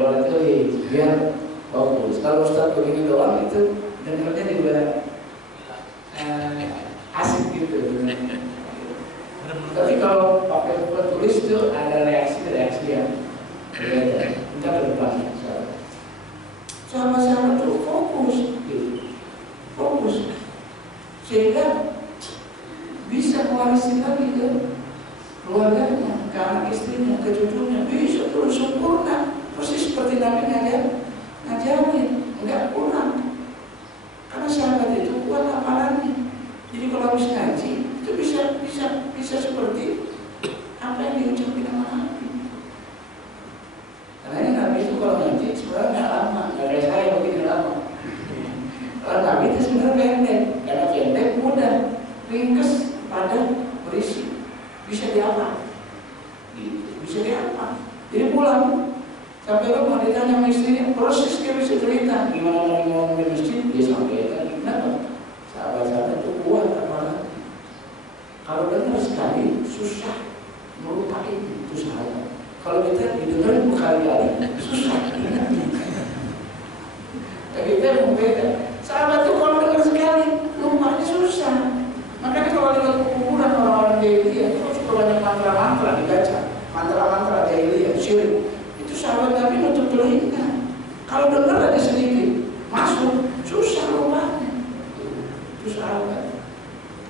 warna tulis biar fokus. Kalau Ustaz begini doang itu dengarnya juga asik gitu. Tapi kalau pakai buku tulis itu ada reaksi yang berbeda. Kita ke depan. Sama-sama tuh fokus, gitu. Fokus, sehingga bisa mewarisi lagi ke keluarganya, ke anak istrinya, ke cucunya, bisa terus sempurna. Persis seperti Nabi ngajarin, nggak kurang. Karena sahabat itu kuat amalannya. Jadi kalau habis ngaji itu bisa seperti apa yang diucapkan sama Nabi. Karena ini Nabi itu kalau ngaji sebenarnya nggak lama, nggak kayak saya begini lama. Kalau Nabi itu sebenarnya pendek, karena pendek mudah, ringkas, padat, berisi, bisa diapa, bisa diapa. Jadi pulang sampai rumah ditanya sama istrinya, proses dia bisa cerita gimana Nabi ngomong di masjid, dia sampaikan. Kenapa? Sahabat-sahabat itu kuat amalan. Kalau dengar sekali susah melupakan itu sahabat. Kalau kita didengar berkali-kali susah ingatnya. Tapi kita berbeda. Sahabat itu kalau dengar sekali lupanya susah. Makanya kalau lewat kuburan orang-orang jahiliyah itu suka banyak mantra-mantra dibaca, mantra-mantra jahiliyah, syirik. Itu sahabat Nabi nutup telinga. Kalau dengar ada sedikit masuk susah lupanya. Itu sahabat.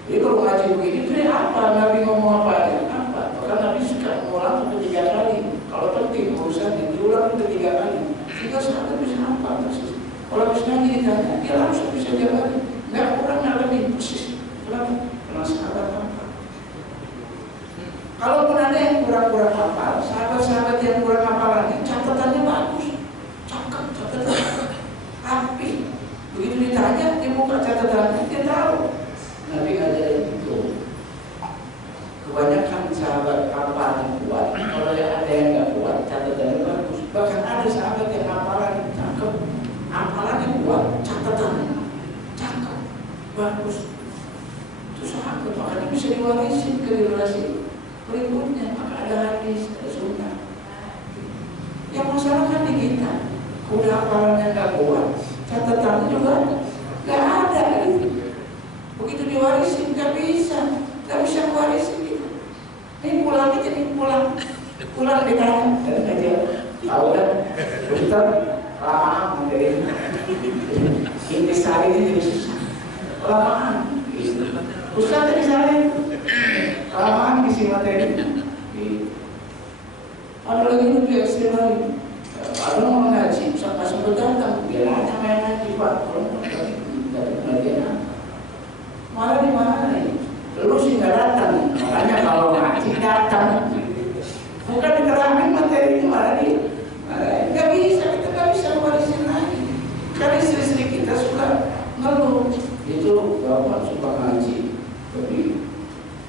Jadi kalau ngaji begini itu apa? Nabi ngomong apa aja? Apa? Bahkan Nabi suka mengulang sampai 3 kali. Kalau penting urusannya diulang sampai 3 kali. Sehingga sahabat bisa apa persis? Kalau habis ngaji ditanya, dia langsung bisa jawab. Nggak kurang nggak lebih persis. Kenapa? Karena sahabat apa? Kalaupun ada yang kurang-kurang hafal, sahabat-sahabat yang kurang hafalannya, catatannya bagus, cakep, catatannya rapi. Begitu ditanya, dia buka catatannya, dia tahu. Nabi ngajarin itu. Kebanyakan sahabat hafalan kuat, kalau ada yang nggak kuat, catatannya bagus. Bahkan ada sahabat yang hafalan cakep, hafalannya kuat, catatannya cakep, bagus. Itu sahabat, makanya bisa diwarisi ke generasi berikutnya. Maka ada hadis, ada sunnah. Yang masalah kan di kita, udah hafalannya nggak kuat, catatannya juga nggak ada. Begitu diwarisi nggak bisa mewarisi gitu. Ini pulangnya jadi pulang ditanya dan aja tahu kan, Ustaz lama menjadi intisari ini jadi susah, lamaan. Ustaz intisari lamaan isi materi. Ada lagi itu dia ekstrim lagi. Ada mau ngaji, sampai sempat datang, dia nanya main ngaji Pak, kalau dari pengajian malah di mana nih? Lu sih nggak datang, makanya kalau ngaji datang. Bukan diterangin materinya malah dia. Nggak bisa, kita nggak bisa warisin lagi. Karena istri-istri kita suka ngeluh. Itu bapak suka ngaji, tapi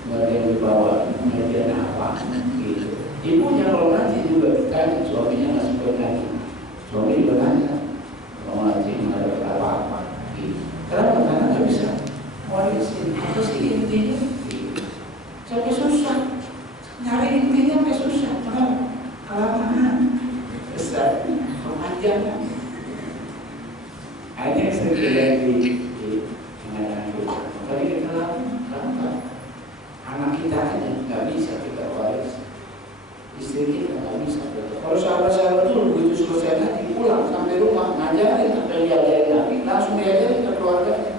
nggak ada yang dibawa, pengajian apa gitu. Ibunya kalau ngaji juga kan, suaminya nggak suka ngaji. Suami juga nanya, kalau ngaji nggak ada apa-apa gitu. Kenapa? Karena nggak bisa warisin. Apa sih intinya? Sampai susah nyari intinya, sampai susah. Kenapa? Kelamaan besar, pemanjangan. Hanya sekedar di mengadakan kita. Tadi kita lakukan. Anak kita aja nggak bisa kita waris. Istri kita nggak bisa. Kalau sahabat-sahabat itu begitu selesai nanti pulang sampai rumah ngajarin, sampai diajarin lagi, langsung diajarin ke keluarganya.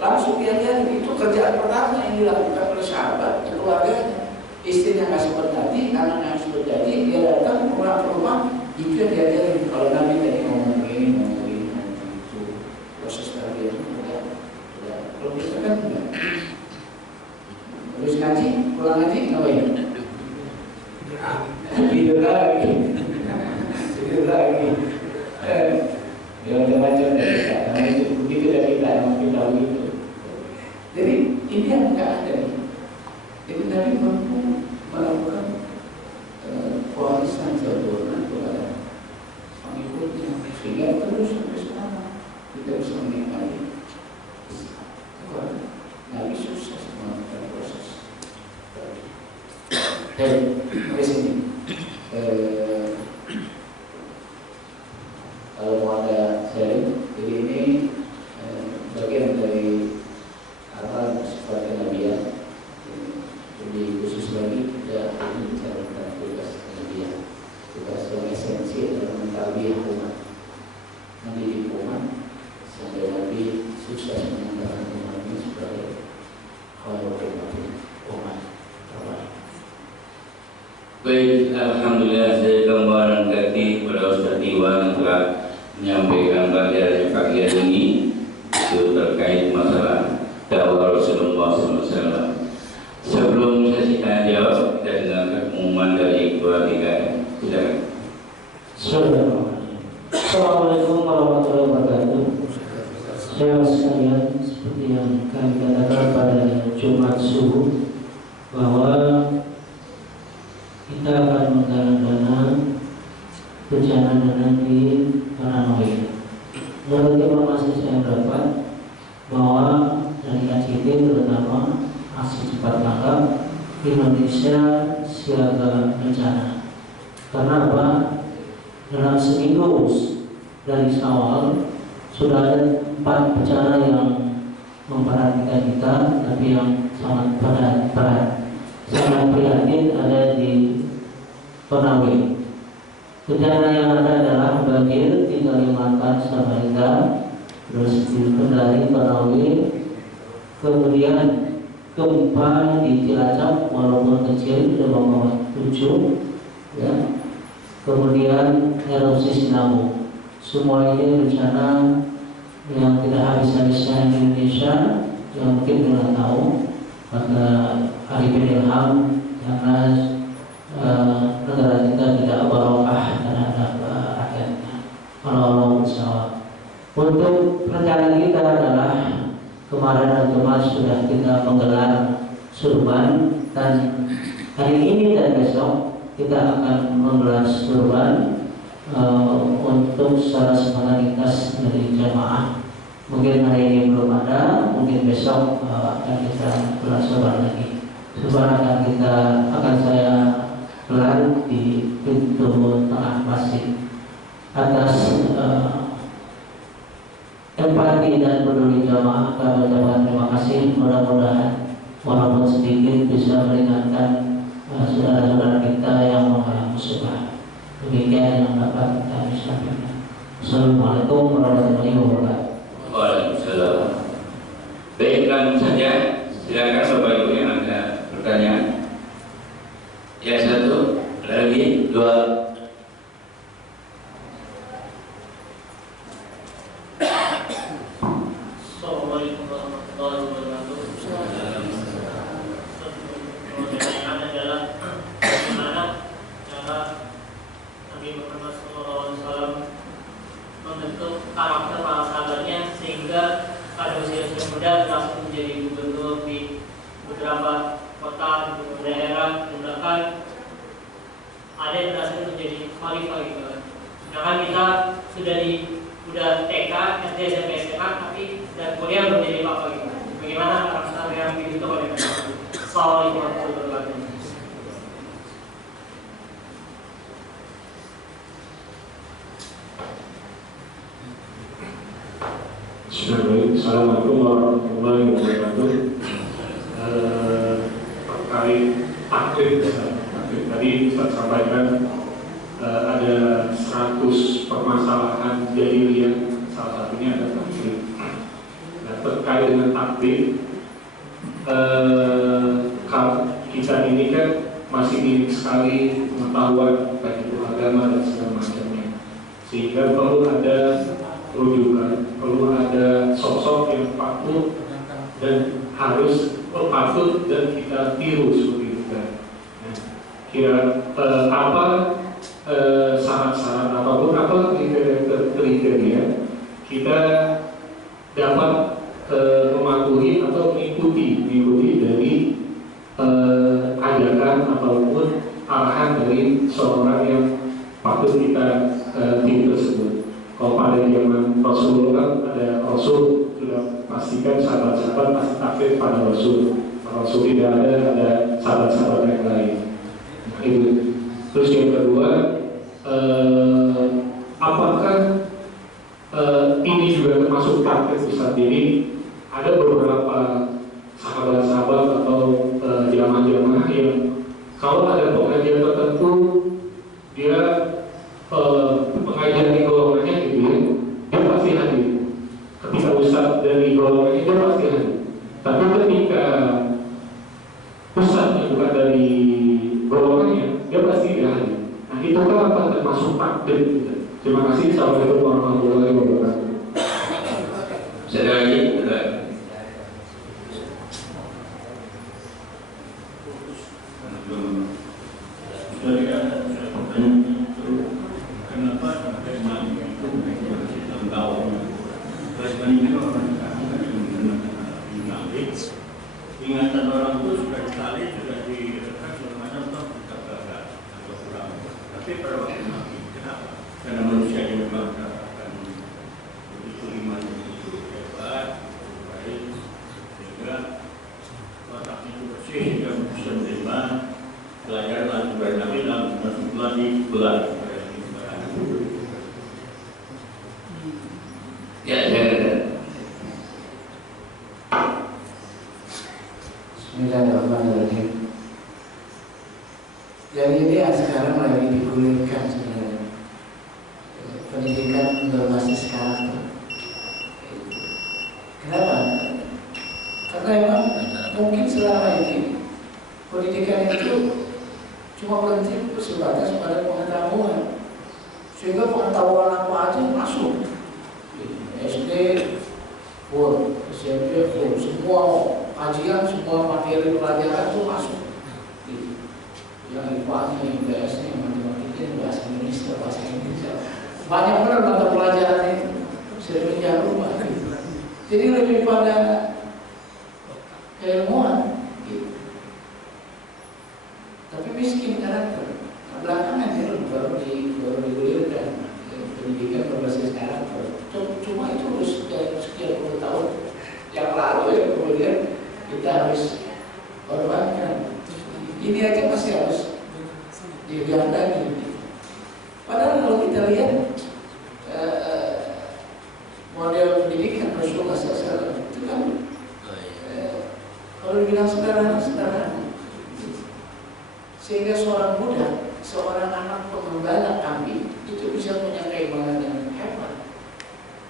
Langsung diajarin. Itu kerjaan pertama yang dilakukan oleh sahabat ke keluarganya. Istrinya nggak sempat jadi, anaknya yang sempat jadi, dia datang pulang ke rumah, itu yang diajarin. Kalau Nabi tadi ngomong ini, itu proses tarbiyah udah. Kalau kita kan enggak. Terus ngaji, pulang ngaji ngapain? Tidur lagi. Ya macam-macam dari kita. Begitu dari kita, kita begitu. Jadi ini yang enggak ada. Jadi Nabi mampu melakukan warisan sempurna kepada pengikutnya, sehingga terus sampai sekarang kita bisa menikmati. Nabi sukses melakukan proses. Dan di sini kalau mau ada sharing, jadi ini bagian dari apa sifat kenabian. Jadi khusus lagi kita ingin bicara tentang tugas kenabian. Tugas yang esensi adalah mentarbiyah umat, mendidik umat sampai Nabi sukses mengembangkan umat ini sebagai umat terbaik. Baik, alhamdulillah saya gambaran kaki pada Ustaz Iwan telah menyampaikan pelajaran pagi ini itu terkait masalah dakwah Rasulullah SAW. Sebelum sesi tanya jawab, kita dengarkan pengumuman dari ketua tiga. Silakan. Assalamualaikum warahmatullahi wabarakatuh. Saya sekalian, seperti yang kami katakan pada Jumat subuh, bahwa kita akan menggalang dana bencana dana di Paranoid. Menurut informasi saya dapat bahwa dari KCT terutama aksi cepat tanggap Indonesia siaga bencana. Karena apa? Dalam seminggu dari awal sudah ada 4 bencana yang memperhatikan kita, tapi yang sangat sangat prihatin ada di Konawe. Bencana yang ada adalah banjir di Kalimantan, Samarinda, terus di Kendari, Konawe, kemudian gempa di Cilacap walaupun kecil 5,7 ya. Kemudian erosi Sinabung. Semua ini bencana yang tidak habis-habisnya di Indonesia, yang mungkin tidak tahu. Maka Arifin Ilham karena negara kita tidak barokah terhadap rakyatnya. Allah bersama. Untuk rencana kita adalah kemarin dan kemarin sudah kita menggelar surban, dan hari ini dan besok kita akan menggelar surban untuk secara spontanitas dari jamaah. Mungkin hari ini belum ada, mungkin besok akan kita gelar surban lagi. Surban akan saya gelar di pintu tengah masjid. Atas empati dan peduli jamaah, kami ucapkan terima kasih. Mudah-mudahan walaupun sedikit bisa meringankan saudara-saudara kita yang mengalami musibah. Demikian yang dapat kami sampaikan. Assalamualaikum warahmatullahi wabarakatuh. Waalaikumsalam. Baik, langsung saja. Silakan Bapak Ibu yang ada pertanyaan. Yang satu, lagi, dua. Assalamualaikum warahmatullahi wabarakatuh. Pertanyaan adalah bagaimana cara Nabi Muhammad SAW membentuk karakter para sahabatnya sehingga pada usia-usia muda berhasil menjadi gubernur di beberapa kota, di beberapa daerah, bahkan ada yang berhasil menjadi khalifah gitu kan. Sedangkan kita sudah TK, SD, SMP, SMA, tapi dan kuliah belum jadi apa gitu. Bagaimana karakter yang dibentuk oleh Nabi? Assalamualaikum warahmatullahi wabarakatuh. Assalamualaikum warahmatullahi wabarakatuh. Terkait takdir tadi saya sampaikan ada 100 permasalahan jahiliyah, salah satunya ada takdir. Nah, terkait dengan takdir, kita ini kan masih minim sekali pengetahuan baik itu agama dan segala macamnya, sehingga perlu ada rujukan, perlu ada sosok yang patut dan harus patut dan kita tiru seperti itu kan. Nah, kira apa syarat-syarat ataupun apa kriteria kita dapat mematuhi atau mengikuti dari ajakan ataupun arahan dari seorang yang patut kita tiru tersebut. Kalau pada zaman Rasulullah kan ada Rasul sudah pastikan sahabat-sahabat pasti taklid pada Rasul. Rasul tidak ada sahabat-sahabat yang lain. Nah, itu. Terus yang kedua, apakah ini juga termasuk taklid Ustaz? Jadi ada beberapa sahabat-sahabat atau jamaah-jamaah yang kalau ada pengajian tertentu dia pengajian di golongannya gitu ya, dia pasti hadir. Ketika Ustaz dari golongannya dia pasti hadir. Tapi ketika Ustaznya bukan dari golongannya, dia pasti tidak hadir. Nah, itu kan apa termasuk takdir gitu. Terima kasih. Assalamualaikum warahmatullahi wabarakatuh. Sekali lagi, ingatan orang itu sudah ditarik, sudah direkam segala macam, toh kita gagal atau kurang. Tapi pada waktu Nabi, kenapa? Karena manusia yang memang akan begitu iman itu hebat, baik, sehingga otaknya itu bersih, sehingga bisa menerima pelajaran dari Nabi dan masuklah di belah. Bismillahirrahmanirrahim. Yang ini yang sekarang lagi digulirkan sebenarnya, pendidikan berbasis karakter. Kenapa? Karena memang mungkin selama ini pendidikan itu cuma berhenti sebatas pada pengetahuan, sehingga pengetahuan apa aja masuk. SD full, SMP full, semua kajian, semua materi pelajaran itu masuk. yang IPA-nya, yang IPS-nya, yang matematiknya, bahasa Indonesia, bahasa Inggris. Banyak benar mata pelajaran itu sering jangan lupa. Jadi lebih pada keilmuan, gitu. Tapi miskin karakter. Belakangan ya baru digulirkan pendidikan berbasis karakter. Cuma itu udah sekian puluh tahun yang lalu ya, kemudian kita harus korbankan. Ini aja masih harus digandani. Padahal kalau kita lihat model pendidikan Rasulullah SAW itu kan kalau dibilang sederhana, sehingga seorang muda, seorang anak pengembala kambing itu bisa punya keimanan yang hebat.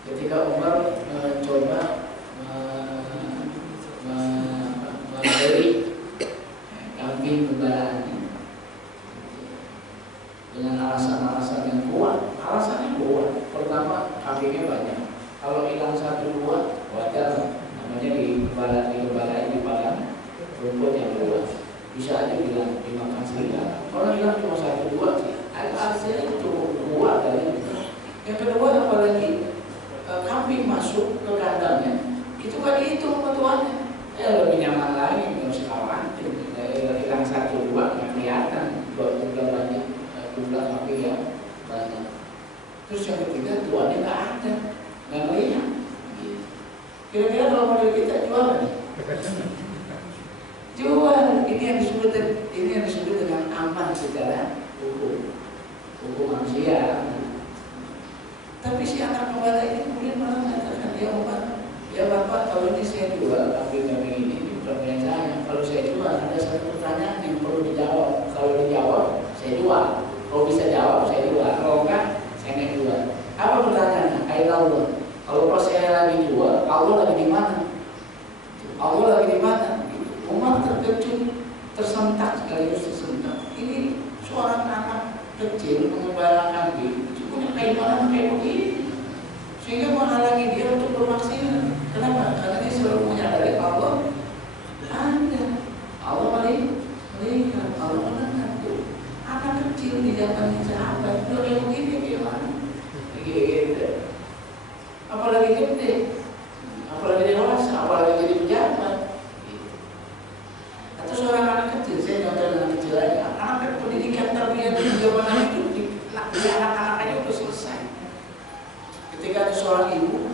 Ketika Umar mencoba membeli kambing gembalaannya dengan alasan-alasan yang kuat. Alasannya kuat. Pertama, kambingnya banyak. Kalau hilang 1-2 wajar, namanya di gembala di padang rumput yang luas. Bisa aja bilang dimakan serigala. Kalau hilang cuma 1-2 sih, hasilnya itu kuat dari itu. Yang kedua, apalagi kambing masuk ke kandangnya, itu kan dihitung sama tuannya. Lebih nyaman lagi, nggak usah khawatir. Hilang 1-2 nggak kelihatan, jumlah banyak, jumlah kambing yang banyak. Terus yang ketiga, tuannya nggak ada, nggak melihat. Kira-kira kalau model kita jual nih? Jual. Ini yang disebut dengan aman secara hukum manusia. Tapi si anak pembala ini kemudian malah mengatakan, ya Bapak, kalau ini saya jual kambing-kambing ini bukan saya. Kalau saya jual ada satu pertanyaan yang perlu dijawab. Kalau dijawab saya jual. Kalau bisa jawab saya jual. Kalau enggak saya nggak jual. Apa pertanyaannya? Aina Allah. Kalau pas saya lagi jual, Allah lagi di mana? Allah lagi di mana? Umar terkejut, tersentak sekaligus tersentak. Ini seorang anak kecil mengembala kambing, punya keimanan kayak begini, sehingga menghalangi dia untuk bermaksiat. Kenapa? Karena dia selalu menyadari Allah ada, Allah melihat, Allah mendengar. Anak kecil di zaman sahabat udah kayak begini gimana? Gitu. Apalagi gede, apalagi dewasa, apalagi jadi pejabat. Atau seorang anak kecil, saya contoh dengan kecil aja, anak pendidikan tarbiyah di zaman itu di anak-anaknya udah selesai. Ketika ada seorang ibu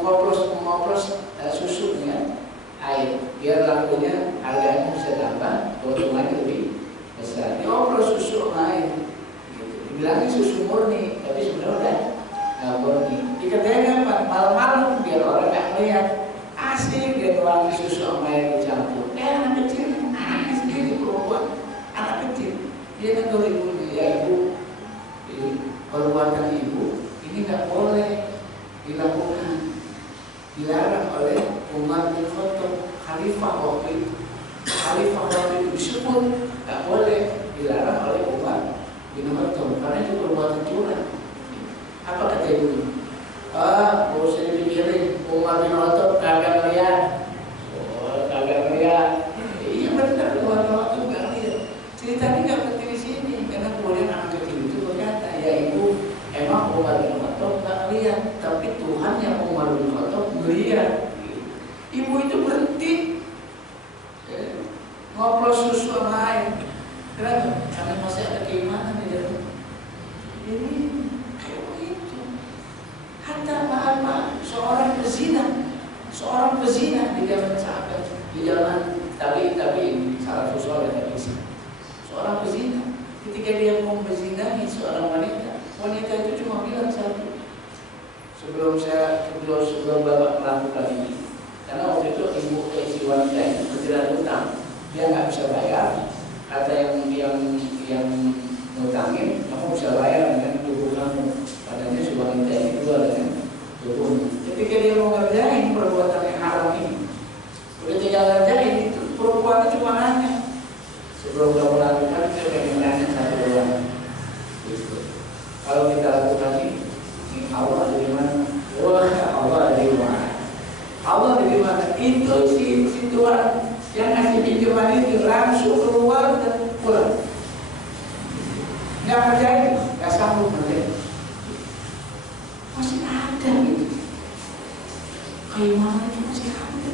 mengoplos susunya air, biar lampunya harganya bisa tambah, keuntungannya lebih besar. Dioplos susu air, gitu. Dibilangnya susu murni, tapi sebenarnya udah nggak murni. Dikatakan apa? Malam-malam biar orang nggak melihat, asik dia tuang susu sama air dicampur. Anak kecil, anak sendiri perempuan, anak kecil, dia negur ibunya, ya ibu, perbuatan ibu ini nggak boleh dilakukan, dilarang oleh Umar bin Khattab, khalifah waktu itu disebut nggak boleh, dilarang oleh Umar bin Khattab karena itu perbuatan curang. Apa kata ibunya? Gak usah dipikirin, Umar bin Khattab kagak ngeliat. Kagak ngeliat. Iya benar, Umar bin Khattab gak ngeliat. Ceritanya gak penting di sini, karena kemudian anak kecil itu berkata, ya ibu, emang Umar bin Khattab gak ngeliat, tapi Tuhan yang Umar bin Khattab ngeliat. Ibu itu berhenti ngoplos susu sama air. Kenapa? Karena masih ada keimanan di dalam. Ini kayak begitu. Hatta maaf, seorang pezina di zaman sahabat, di zaman tapi salah satu tadi sih. Seorang pezina, ketika dia mau menzinahi seorang wanita itu cuma bilang satu. Sebelum bapak melakukan ini, karena waktu itu si wanita itu berjalan utang, dia nggak bisa bayar. Kata yang ngutangin, kamu bisa bayar dengan tubuh kamu. Padahal si wanita ini jual dengan tubuhnya. Ketika dia mau ngerjain perbuatan yang haram ini, udah tinggal ngerjain itu perempuan cuma nanya, sebelum kamu lakukan saya pengen nanya satu doang. Gitu. Kalau kita lakukan ini Allah ada di mana? Wah, Allah ada di mana? Allah ada di mana? Itu si Tuhan yang ngasih pinjaman itu langsung keluar dan pulang. tahu mereka masih ada gitu. Kayu mana itu masih ada.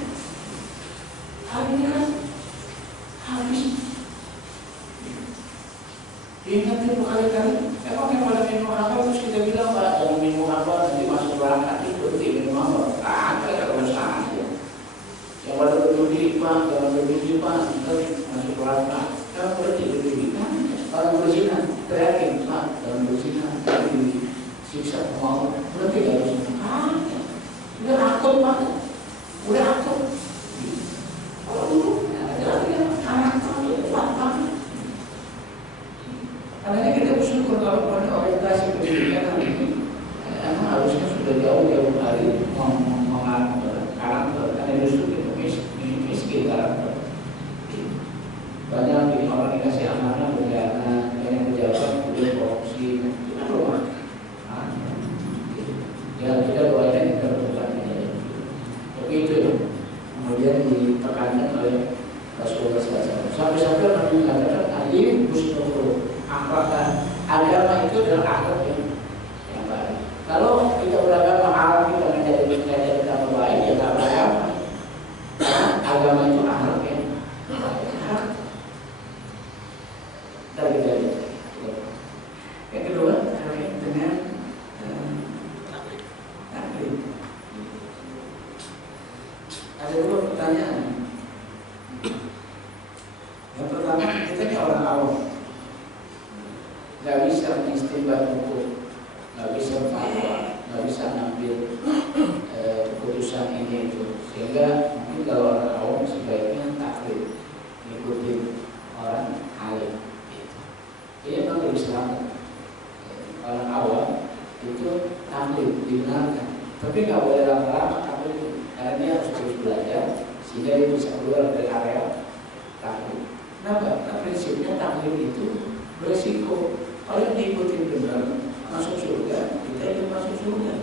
Hari ini kan habis. Diingatin berkali-kali. Emang yang pada minum apa terus kita bilang Pak jangan minum apa nanti masuk neraka itu berarti minum apa? Ada kalau saja. Yang pada berdiri Pak jangan berdiri Pak nanti masuk neraka. Kalau berarti berdiri kan? Kalau berzina teriakin Pak jangan berzina nanti siksa mau berarti harus udah akut Pak, udah akut. Kalau dulu ada anak itu kuat banget. Karena kita bersyukur kalau pada orientasi pendidikan ini emang harusnya sudah jauh-jauh hari mengarang karakter. Karena justru kita miskin karakter. Banyak orang dikasih amanah berjalan, banyak pejabat udah korupsi, itu kan rumah. Ya kita doain kita berbuat ini. Tapi itu kemudian ditekankan oleh Rasulullah SAW. Sampai-sampai Nabi mengatakan alim husnul akhlak. Agama itu adalah akhlak yang baik. Kalau kita beragama haram kita menjadi agama baik ya tak beragama. Agama itu akhlak yang baik. Dari yang kedua terkait dengan taklid. Ada dua pertanyaan. Yang pertama, kita ini orang awam, nggak bisa mengistimbat hukum, nggak bisa fatwa, nggak bisa ngambil keputusan ini itu. Sehingga mungkin kalau orang awam sebaiknya taklid, ngikutin orang alim. Ini memang lebih selamat. Orang awam itu taklid dibenarkan, tapi nggak boleh lama-lama taklid, karena dia harus terus belajar sehingga dia bisa keluar dari area taklid. Kenapa? Nah, prinsipnya taklid itu beresiko. Kalau diikutin benar masuk surga, kita ikut masuk surga.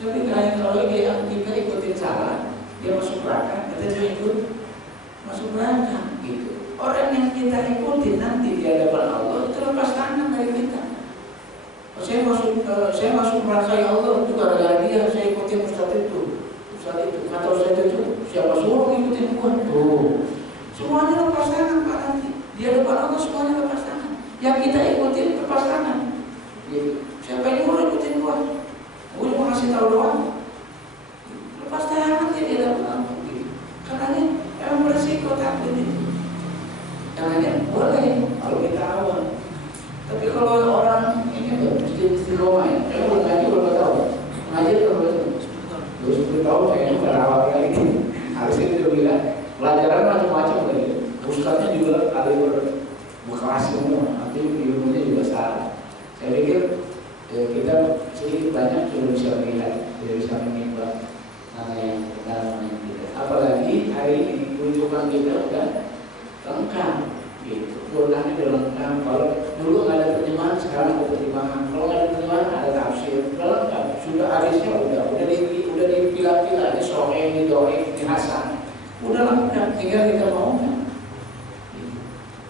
Tapi kalau dia kita ikutin salah, dia masuk neraka, kita juga ikut masuk neraka. Gitu. Orang yang kita ikutin nanti di hadapan Allah itu lepas tangan dari kita. Saya masuk neraka ya Allah itu gara-gara dia saya ikutin Ustaz itu. Kata Ustaz itu siapa suruh ikutin gua? Tuh. Semuanya lepas tangan Pak nanti. Di hadapan Allah semuanya lepas tangan. Yang kita ikutin lepas tangan. Gitu. Siapa yang mau ikutin gua? Gua cuma kasih tahu doang. Lepas tangan dia di hadapan Allah. Gitu. Karena emang beresiko taklid itu. Karena boleh kalau kita awam. Tapi kalau orang ini mesti Roma ya, saya belum ngaji berapa tahun? Ngaji berapa tahun? 10 tahun saya ini berawal kali ini. Harus itu bilang pelajaran macam-macam tadi. Ustadznya juga ada yang berkelas semua, nanti ilmunya juga salah. Saya pikir kita sedikit banyak sudah bisa melihat, sudah bisa menimbang mana yang benar, mana yang tidak. Apalagi hari ini rujukan kita sudah lengkap. Gitu. Qurannya udah lengkap. Kalau dulu nggak ada terjemahan, sekarang ada terjemahan. Kalau nggak ada terjemahan, ada tafsir. Udah lengkap. Sudah hadisnya udah dipilah-pilah. Ini soheh, ini doheh, ini hasan. Udah lengkap. Tinggal kita mau nggak.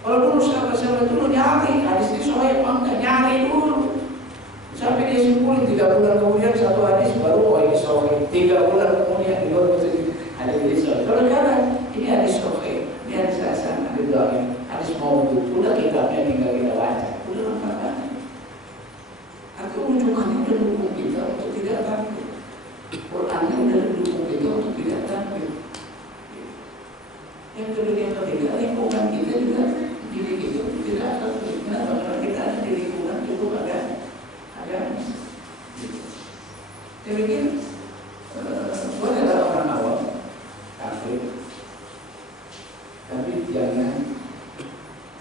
Kalau dulu sahabat-sahabat dulu nyari hadis ini soheh apa enggak, nyari dulu. Sampai dia simpulin 3 bulan kemudian satu hadis baru ini soheh. 3 bulan kemudian di luar hadis ini soheh. Kalau sekarang ini hadis soheh, ini hadis hasan, hadis doheh. Hadis maudhu, udah kitabnya tinggal kita baca, udah lengkap banget. Artinya rujukannya udah dukung kita untuk tidak taklid. Qurannya udah dukung kita untuk tidak taklid. Yang kedua yang ketiga, lingkungan kita juga diri kita tidak taklid. Kenapa? Karena kita ada di lingkungan cukup ada. Saya pikir boleh adalah orang awam taklid, tapi jangan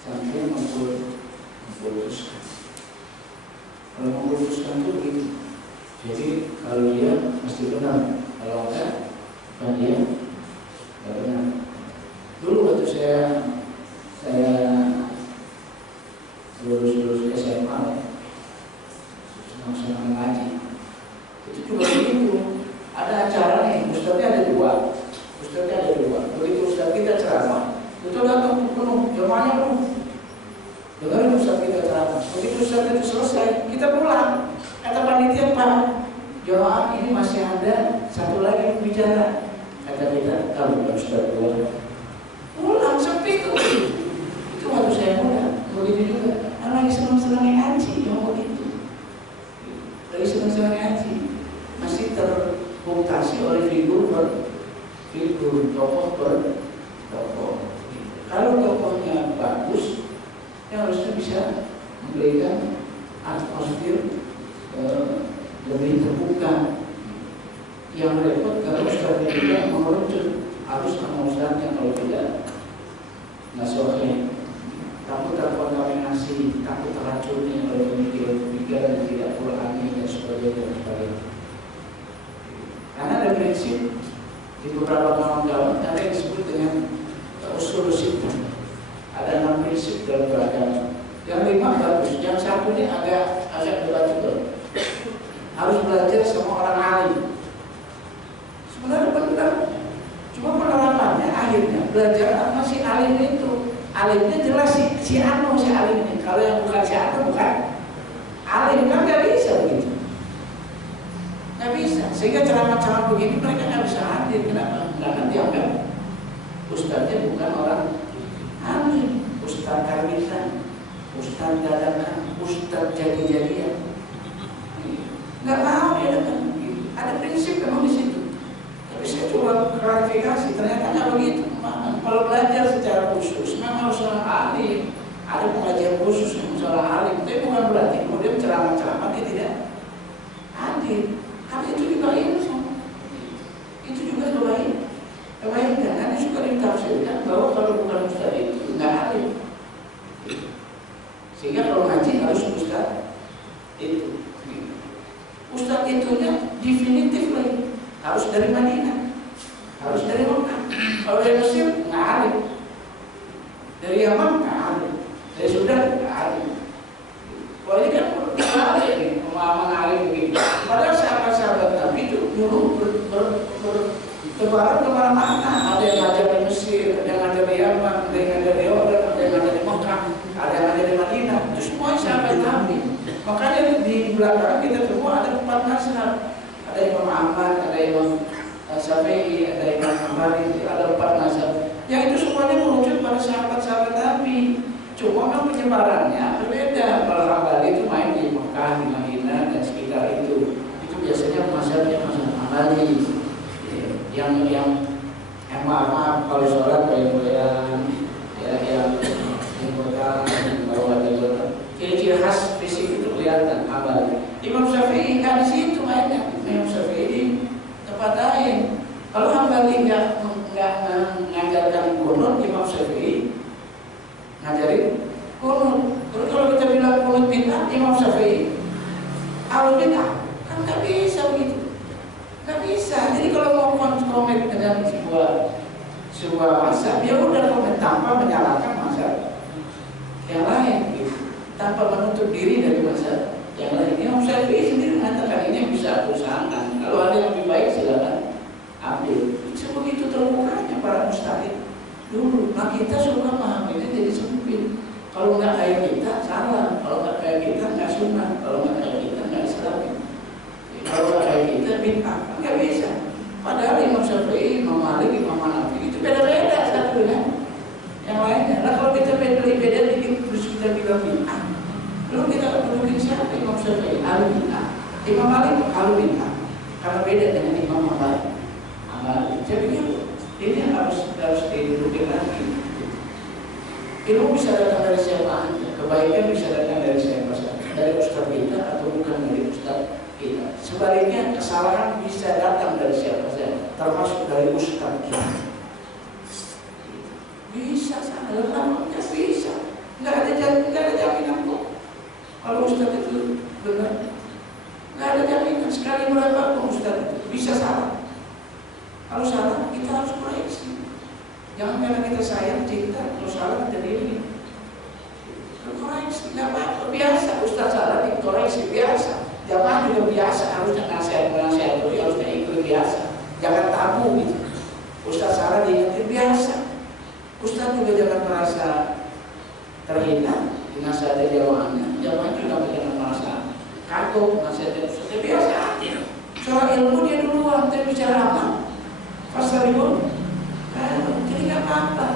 sampai memputuskan. Kalau memputuskan itu begitu. Jadi kalau dia mesti benar, kalau enggak, dia enggak benar. Dulu waktu saya lulus SMA, senang ngaji. Itu juga begitu. Ada acara nih, ustadznya ada dua. Begitu ustadz kita ceramah, itu datang penuh, jemaahnya penuh. Dengarin ustadz kita ceramah. Begitu ustadz itu selesai, kita pulang. Ustaz tua. Pulang sepi tuh. Itu waktu saya muda. Begitu juga. Lagi senang-senang ngaji, yang begitu. Lagi senang-senang ngaji, masih terprovokasi oleh figur tokoh per tokoh. Kalau tokohnya bagus, ya harusnya bisa memberikan atmosfer lebih terbuka. Yang repot kalau ustaznya juga mengerucut, harus sama ustaznya, kalau tidak nasuhnya. Takut terkontaminasi, takut teracuni oleh pemikiran-pemikiran yang tidak Qur'ani dan sebagainya. Karena ada prinsip di beberapa kawan-kawan, ada yang disebut dengan usul sittah. Ada 6 prinsip dalam beragama. Yang 5 bagus, yang 1 ini agak debatable. Harus belajar sama orang alim. Sebenarnya benar, cuma penerapannya akhirnya belajar sama si alim itu. Alimnya jelas si anu si alimnya. Kalau yang bukan si anu bukan alim, kan nggak bisa begitu, nggak bisa. Sehingga ceramah-ceramah begini mereka nggak bisa hadir. Kenapa? Karena dianggap ustadznya bukan orang alim, ustadz karbitan, ustadz dadakan, ustadz jadi-jadian. Nggak mau ya, ada prinsip memang di situ. Tapi saya coba klarifikasi, ternyata nggak begitu. Kalau belajar secara khusus, memang harus orang alim. Ada pengajian khusus yang masalah alim. Tapi bukan berarti kemudian ceramah-ceramah dia tidak hadir. Karena itu juga ilmu. Itu juga doain. Kebaikan. Nanti suka ditafsirkan bahwa kalau bukan ustaz itu nggak alim. Sehingga kalau ngaji harus ustaz itu. Ustaz itunya definitif lagi. Harus dari Madinah, harus dari Mekah. Kalau dari Mesir nggak alim, dari Yaman nggak alim, dari Sudan nggak alim. Kalau ini kan berbalik nih, pemahaman alim begitu. Padahal sahabat-sahabat Nabi itu dulu bertebaran kemana-mana. Ada yang ngajar di Mesir, ada yang ngajar di Yaman, ada yang ngajar di Yordan, ada yang ngajar di Mekah, ada yang ngajar di Madinah. Itu semuanya sahabat Nabi. Makanya di belakang kita semua ada 4 mazhab. Ada Imam Ahmad, ada Imam Syafi'i, ada Imam Hambali, ada 4 mazhab. Yang itu semuanya merujuk pada sahabat-sahabat Nabi. Cuma kan penyebarannya berbeda. Kalau Hambali itu main di Mekah, di Madinah dan sekitar itu. Itu biasanya mazhabnya mazhab Hambali. Yang maaf kalau sholat goyang-goyang, yang berkah, bawa jalan. Ciri-ciri khas fisik itu kelihatan Hambali. Imam Syafi'i kan di situ mainnya. Imam Syafi'i tempat lain. Kalau Hambali nggak mengajarkan kunut, Imam Syafi'i ngajarin kunut. Terus kalau kita bilang kunut bid'ah, Imam Syafi'i al bid'ah, kan nggak bisa begitu, nggak bisa. Jadi kalau mau komen dengan sebuah mazhab, ya udah komen tanpa menyalahkan mazhab yang lain, gitu. Tanpa menutup diri dari mazhab yang lain. Imam Syafi'i sendiri mengatakan ini bisa aku usahakan. Kalau ada yang lebih baik silakan ambil. Sebegitu terbukanya para mustahid dulu. Nah kita suka memahaminya jadi sempit. Kalau nggak kayak kita salah. Kalau nggak kayak kita nggak sunnah. Kalau nggak kayak kita nggak islami. Kalau nggak kayak kita bid'ah, nggak bisa. Padahal Imam Syafi'i, Imam Malik, Imam Hanafi itu beda-beda satu dengan yang lainnya. Nah kalau kita beda-beda dikit terus kita bilang bid'ah. Lalu kita dudukin siapa? Imam Syafi'i ahli bid'ah, Imam Malik ahli bid'ah, karena beda dengan Imam Ahmad. Saya pikir ini harus didudukin lagi. Ilmu bisa datang dari siapa aja, kebaikan bisa datang dari siapa saja, dari ustaz kita atau bukan dari ustaz kita. Sebaliknya kesalahan bisa datang dari siapa saja, termasuk dari ustaz kita. Bisa salah, bisa. Nggak ada jaminan kok. Kalau ustaz itu benar, nggak ada jaminan. Sekali berapa pun ustaz itu bisa salah. Kalau salah kita harus koreksi. Jangan karena kita sayang cinta, kalau salah kita diri. Koreksi, nggak apa-apa. Biasa ustaz salah dikoreksi biasa. Jamaah juga biasa, harusnya nasihat itu harusnya ikut biasa. Jangan tabu gitu. Ustaz salah diingetin biasa. Ustaz juga jangan merasa terhina. Nasihatnya jamaahnya, jamaah juga jangan merasa kagum. Nasihatnya ustaznya biasa aja. Soal ilmu dia duluan, tapi bicara apa? Fasariun Jadi nggak apa-apa.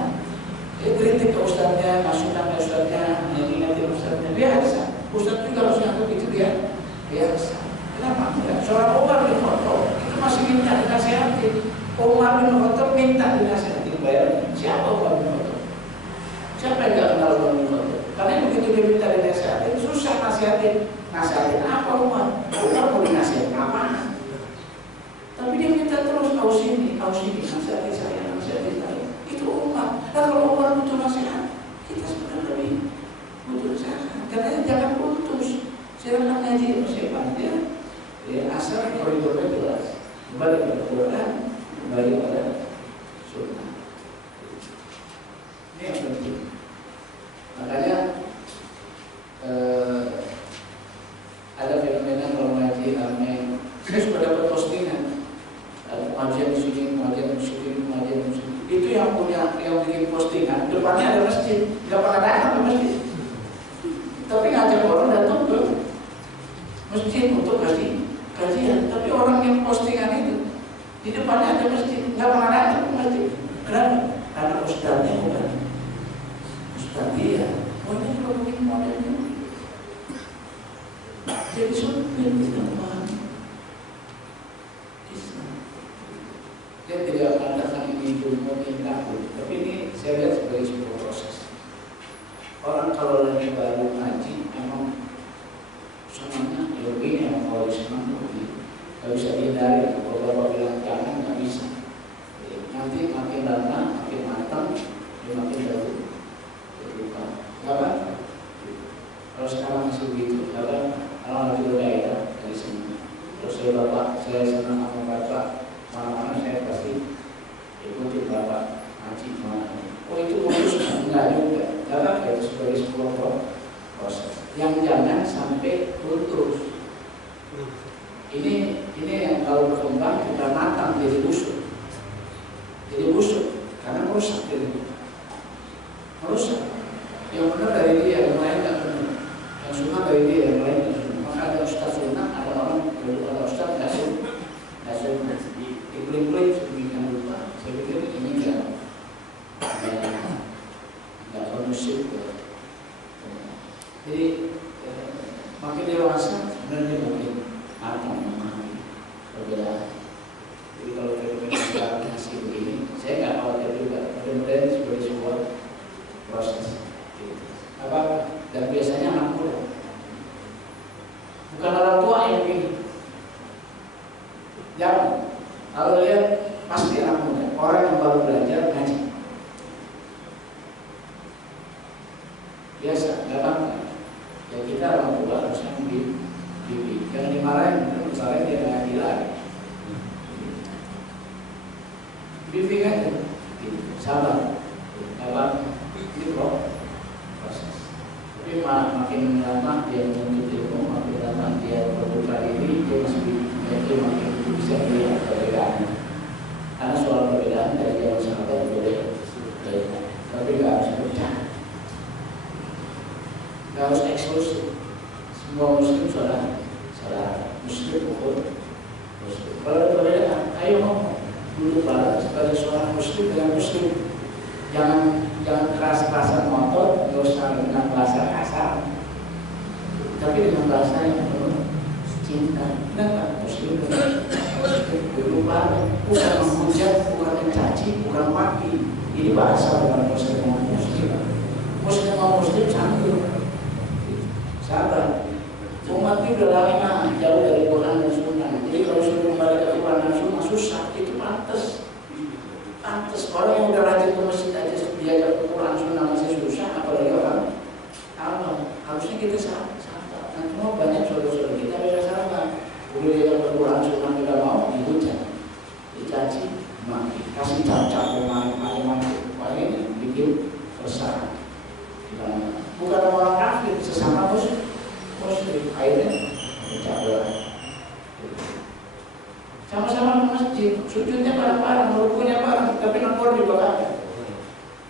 Kritik ke ustadznya, masukan ke ustadznya, ingetin ustadznya, biasa. Ustadz juga harus ngaku gitu dia, biasa. Kenapa? Seorang Umar bin Khattab itu masih minta dinasihati. Umar bin Khattab minta dinasihati, bayar. Siapa Umar bin Khattab? Siapa yang nggak kenal Umar bin Khattab? Karena begitu dia minta dinasihati, susah nasihatin. Nasihatin apa Umar? Umar mau dinasihatin apa? Tapi dia minta terus ausini, nasihati saya. Itu Umar. Dan kalau Umar butuh nasihat, kita sebenarnya lebih butuh nasihat. Katanya jangan putus. Silakan ngaji persiapan ya. Asal koridornya jelas. Kembali pada Quran, kembali pada Sunnah. Ini yang penting. Makanya ada fenomena kalau ngaji ramai. Saya sudah dapat postingan. Ada pengajian di sini, pengajian di sini. Itu yang bikin postingan. Depannya ada masjid, nggak pernah datang ke masjid. Tapi ngajak orang datang ke masjid untuk kajian. Tapi orang yang postingan itu di depannya ada masjid, nggak pernah datang ke masjid. Kenapa? Karena ustadznya bukan ustadz dia. Oh ini juga mungkin modelnya. Jadi sulit kita memahami Islam. Dia tidak mengatakan ini ilmu ini takut, tapi ini saya lihat sebagai sebuah proses. Orang kalau lagi baru ngaji, emang semuanya begini, emang kalau senang begini, nggak bisa dihindari. Kalau bapak bilang jangan, nggak bisa. Nanti makin lama, makin matang, dia makin baru berlupa. Nggak apa? Kalau sekarang masih begitu, kalau lagi bergaya dari sini. Terus saya senang sama bapak, mana-mana saya pasti ikuti bapak ngaji mana. Oh itu modus enggak juga. Karena itu sebagai sebuah proses yang jangan sampai putus. Ini yang kalau berkembang kita matang jadi busuk. Jadi busuk karena merusak jadi merusak. Yang benar dari dia, yang lain nggak benar. Yang sunnah dari dia, yang lain nggak sunnah. Maka ada ustaz sunnah, ada orang kalau ustaz nggak sunnah. Iklim-iklim sedemikian rupa. Saya pikir ini nggak kondusif. Jadi makin dewasa sebenarnya makin matang memahami perbedaan. Jadi kalau fenomena sekarang masih begini, saya nggak khawatir juga. Mudah-mudahan sebagai sebuah proses. Apa? Dan biasanya anak muda, bukan orang tua yang begini. Jangan. Kalau lihat pasti anak muda, orang yang baru belajar ngaji. Biasa, nggak apa-apa. Ya kita orang tua harusnya dibimbing. Jangan dimarahin, misalnya dia ngaji lagi. Bimbing aja, sabar. Nggak apa-apa. Ini proses. Tapi makin lama dia menuntut ilmu, makin lama dia berbuka diri, dia makin bisa melihat perbedaan. Karena soal perbedaan dari zaman sahabat boleh, tapi nggak harus pecah, nggak harus eksklusif. Semua muslim saudara, muslim pun muslim. Kalau ada perbedaan, ayo ngomong. Duduk bareng sebagai seorang muslim dengan muslim. Jangan keras-kerasan motor, nggak usah dengan bahasa kasar, tapi dengan bahasa yang penuh cinta. Kenapa? Muslim duduk bareng, bukan menghujat, bukan mencaci, bukan maki. Ini bahasa bukan muslim sama muslim. Muslim sama muslim sambil sabar. Umat ini udah lama jauh dari Quran dan Sunnah. Jadi kalau sudah kembali ke Quran dan Sunnah susah. Itu pantas. Orang yang udah rajin ke masjid aja diajak ke Quran Sunnah masih susah, apalagi orang awam. Harusnya kita sabar. Nah, cuma banyak saudara-saudara kita beda sabar. Udah diajak ke Quran Sunnah tidak mau, dihujat, dicaci, maki, kasih cacat, macam-macam. Ini bikin resah. Bukan orang kafir, sesama muslim. Akhirnya bercablah. Sama-sama ke masjid, sujudnya bareng-bareng, rukunya bareng, tapi nomor juga kagak.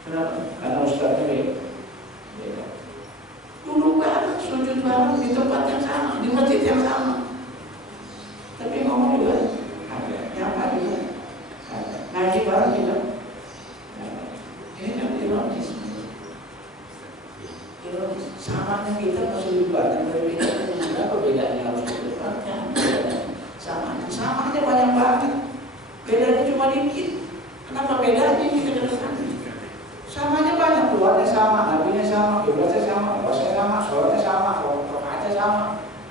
Kenapa? Karena ustadznya beda. Duduk bareng, sujud bareng di tempat yang sama, di masjid yang sama. Tapi ngomong juga ada, nyapa juga ada. Ngaji bareng juga Samanya kita masih lebih banyak dari beda. Apa bedanya harus diperhatikan? Samanya banyak banget. Bedanya cuma dikit. Kenapa bedanya kita dengarkan? Samanya banyak, Tuhannya sama, nabinya sama, kiblatnya sama, puasanya sama, sholatnya sama, rokaatnya sama,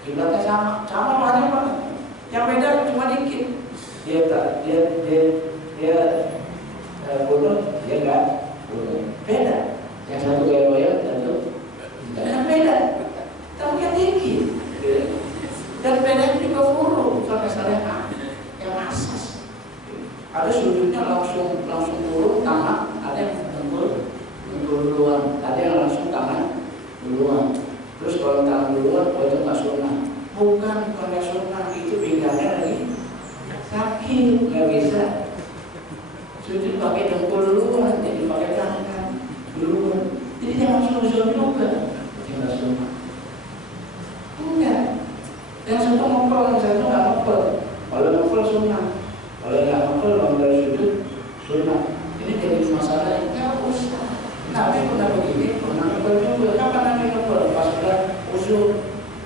kiblatnya sama banyak banget. Yang beda cuma dikit. Dia bodoh, dia enggak bodoh. Beda. Yang satu gaya loyal, satu kan beda. Tapi kan dikit. Dan bedanya juga furu, bukan masalah yang asas. Ada sujudnya langsung turun tangan, ada yang tengkul duluan, ada yang langsung tangan duluan. Terus kalau tangan duluan, itu nggak sunnah. Bukan nggak sunnah, itu bedanya lagi sakit, nggak bisa. Sujud pakai tengkul duluan, jadi pakai tangan duluan. Jadi jangan langsung juga, nggak sunnah. Enggak. Yang satu ngopel, yang satu nggak ngopel. Kalau ngopel sunnah, kalau nggak ngopel bangun dari sujud sunnah. Ini jadi masalah yang nggak usah. Nabi pernah begini, pernah ngopel juga. Kapan Nabi ngopel? Pas sudah usul,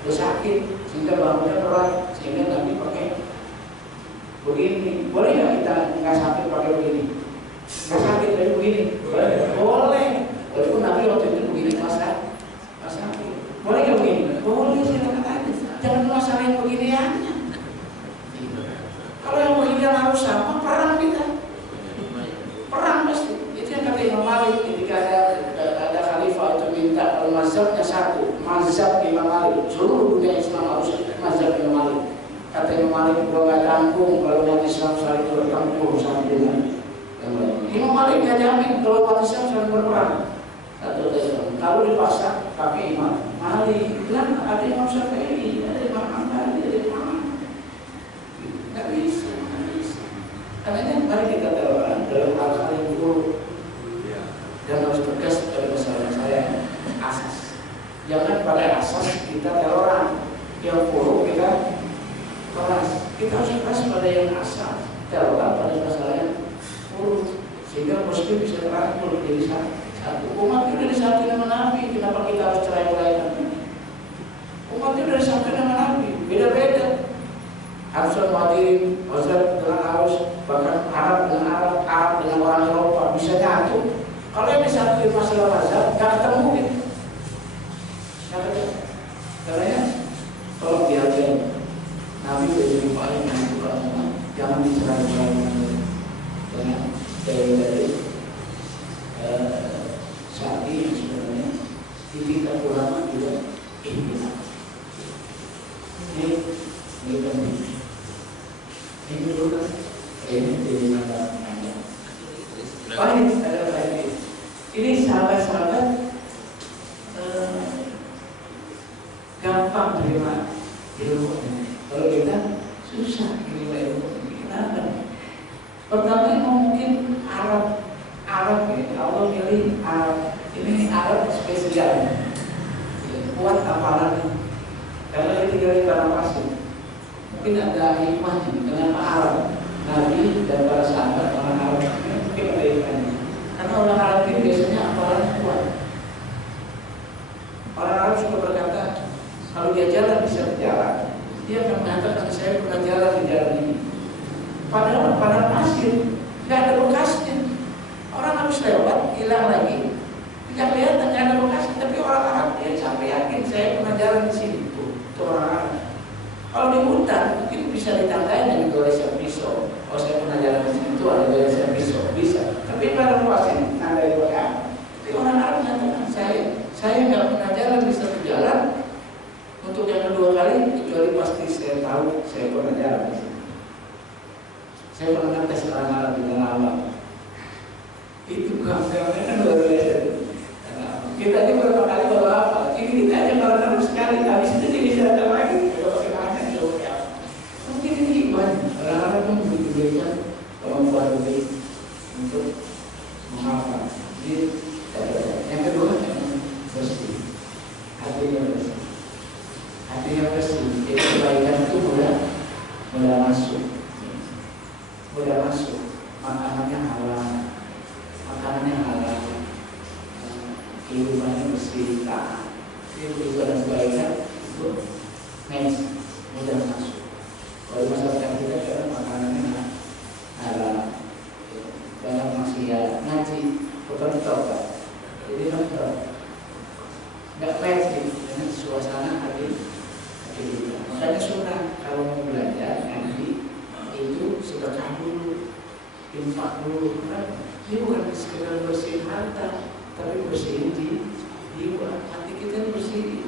udah sakit, sehingga bangunnya berat, sehingga Nabi pakai begini. Boleh nggak kita nggak sakit pakai begini? Nggak sakit tapi begini? Boleh. Walaupun Nabi waktu itu begini masa sakit. Boleh nggak begini? Boleh, silakan aja. Jangan masalahin beginiannya. Kalau yang beginian harus sama, perang kita. Perang pasti. Itu yang kata Imam Malik ketika ada khalifah itu minta kalau mazhabnya satu, mazhab Imam Malik. Seluruh dunia Islam harus mazhab Imam Malik. Kata Imam Malik, kalau nggak tanggung, kalau umat Islam saling bertempur sama dengan yang lain. Imam Malik nggak jamin kalau umat Islam saling berperang. Kalau dipaksa pakai Imam Malik, bilang ada Imam Syafi'i, ada Imam Hambali, ada Imam, nggak bisa. Karena mari kita terapkan dalam hal-hal yang buruk dan harus tegas pada masalah-masalah yang asas. Jangan pada asas kita teroran, yang buruk kita keras. Kita harus keras pada yang asas, teroran pada masalah yang buruk, sehingga muslim bisa terangkul jadi satu. Umat itu dari satu nama Nabi, kenapa kita harus cerai-berai? Umat itu dari satu nama Nabi, beda-beda. Harusnya Muhajirin, Khazraj dengan Aus, bahkan Arab dengan Arab, Arab dengan orang Eropa bisa nyatu. Kalau yang disatuin masalah mazhab, nggak ketemu gitu. Nggak ketemu. Karena tolong dihargai. Nabi sudah paling menentukan umat, jangan dicerai-berai dengan dari saat ini sebenarnya di tingkat ulama juga ini penting. Ini dulu kan ini jadi masalah panjang. Baik, ada lagi. Ini sahabat-sahabat gampang terima ilmu ini. Kalau kita susah terima ilmu ini. Kenapa? Pertama mungkin Arab ya, Allah pilih Arab. Ini Arab spesial, kuat hafalannya. Karena dia tinggal di tanah pasir. Mungkin ada hikmahnya. Kenapa Arab? Nabi dan para sahabat orang Arab mungkin ada hikmahnya. Karena orang Arab ini biasanya hafalannya kuat. Orang Arab suka berkata, kalau dia jalan bisa berjalan, dia akan mengatakan saya pernah jalan di jalan ini. Padahal pasir, nggak ada bekasnya. Orang harus lewat, hilang lagi. Tidak kelihatan, nggak ada bekasnya. Tapi orang Arab dia sampai yakin saya pernah jalan di sini. Itu orang Arab. Kalau di hutan mungkin bisa ditandai dengan golesan pisau. Oh saya pernah jalan di sini, itu ada golesan pisau, bisa. Tapi pada pasir, nandai bekas. Tapi orang Arab mengatakan saya nggak pernah jalan di satu jalan. Untuk yang kedua kali, kecuali pasti saya tahu saya pernah jalan di sini. Saya pernah ngetes orang Arab dengan awal. Itu gambarnya kan luar biasa. Kita aja beberapa kali bawa apa? Ini kita aja baru sekali. Habis itu dia bisa ada lagi. Mungkin ini hikmahnya. Orang-orang pun diberikan kemampuan lebih untuk menghafal. Jadi yang kedua bersih. Hatinya bersih. Hatinya bersih. Jadi kebaikan itu mudah masuk. Mudah masuk. Makanannya halal. Makanannya halal, kehidupannya bersih, taat. Ibadah kebaikan itu next mudah masuk. Kalau masyarakat kita kadang makanannya haram, banyak maksiat, ngaji, bukan tobat. Jadi nonton, nggak fair sih dengan suasana hati kita. Makanya sunnah kalau mau belajar ngaji itu sedekah dulu, infak dulu. Kan ini bukan sekedar bersihin harta, tapi bersihin jiwa, hati kita bersih.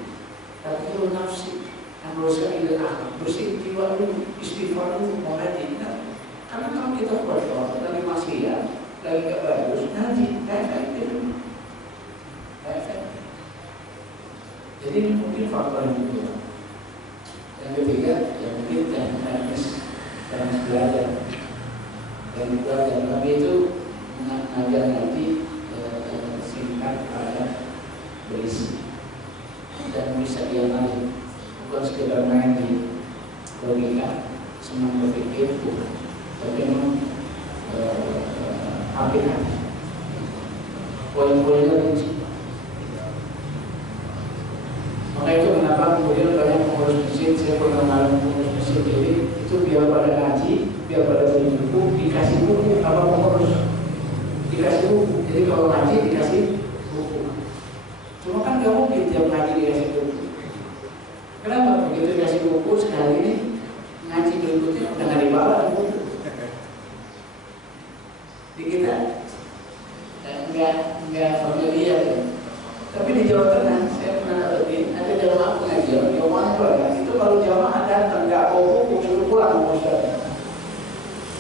Tapi kalau nafsi, andosa ila akhlak, bersih jiwa dulu, istighfar dulu, mau ngaji. Karena kalau kita kotor, lagi maksiat, lagi gak bagus, ngaji, efektif dulu. Efektif. Jadi ini mungkin faktor yang kedua. Yang ketiga, yang mungkin teknis belajar. Dan belajar kami itu mengajar ngaji singkat, padat, berisi. Dan bisa diamali, bukan sekedar main di logika, senang berpikir, tapi memang hati-hati. Poin-poinnya di situ. Maka itu kenapa kemudian banyak pengurus masjid, saya pernah malam pengurus masjid, jadi itu biar pada ngaji, biar pada beli buku, dikasih buku, apa pengurus dikasih buku. Jadi kalau ngaji dikasih buku. Cuma kan gak mungkin tiap ngaji dikasih buku. Kenapa? Begitu dikasih buku sekali ini ngaji berikutnya udah gak dibawa buku. Di kita nggak familiar ya. Tapi di Jawa Tengah saya pernah dapetin ada jamaah pengajian, jamaah itu kalau jamaah datang nggak bawa buku suruh pulang, Ustaz.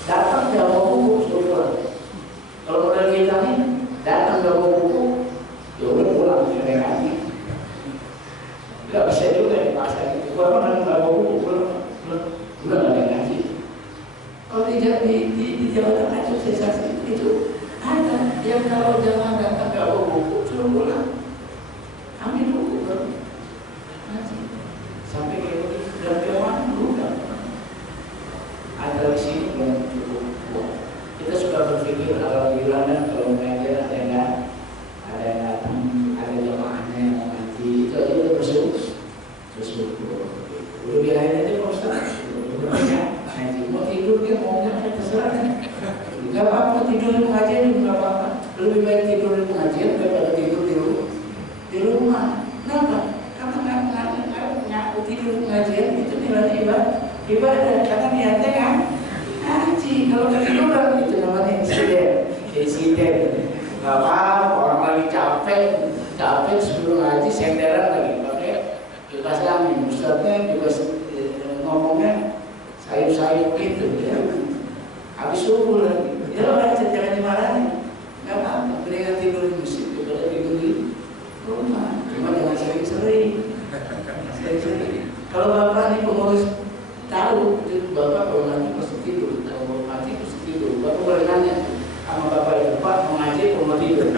Datang nggak bawa buku suruh pulang. Kalau model kita nih datang nggak bawa buku, ya udah pulang sampai ngaji. Nggak bisa juga dipaksa gitu. Kalau nggak bawa buku pulang, udah nggak ada ngaji. Kalau di Jawa Tengah itu saya saksi itu ada yang kalau jamaah datang nggak bawa buku suruh pulang. Ambil buku baru ngaji sampai kayak begitu. Dan jamaah dulu kan ada di sini belum cukup kuat. Kita sudah berpikir alhamdulillah dan kalau mengajar ada yang datang, ada jamaahnya yang mau ngaji, itu aja udah bersyukur. Udah biarin aja Pak Ustaz, udah banyak ngaji, mau tidur dia mau nggak terserah kan. Nggak apa-apa tidur di pengajian juga nggak apa-apa. Lebih baik tidur di pengajian daripada tidur di rumah. Kenapa? Karena ngaku tidur pengajian itu nilainya ibadah. Karena niatnya kan ngaji. Kalau ketiduran itu namanya insiden. Nggak apa-apa, orang lagi capek sebelum ngaji senderan lagi pakai kipas angin. Ustaznya juga ngomongnya sayup-sayup gitu ya. Habis subuh lagi. Ya orang jangan dimarahin. Nggak apa-apa, mendingan tidur di masjid daripada tidur di rumah. Cuma jangan sering-sering. Kalau bapak nih pengurus tahu, bapak kalau ngaji pasti tidur. Kalau mau ngaji pasti tidur. Bapak boleh nanya sama bapak itu, Pak mau ngaji mau tidur.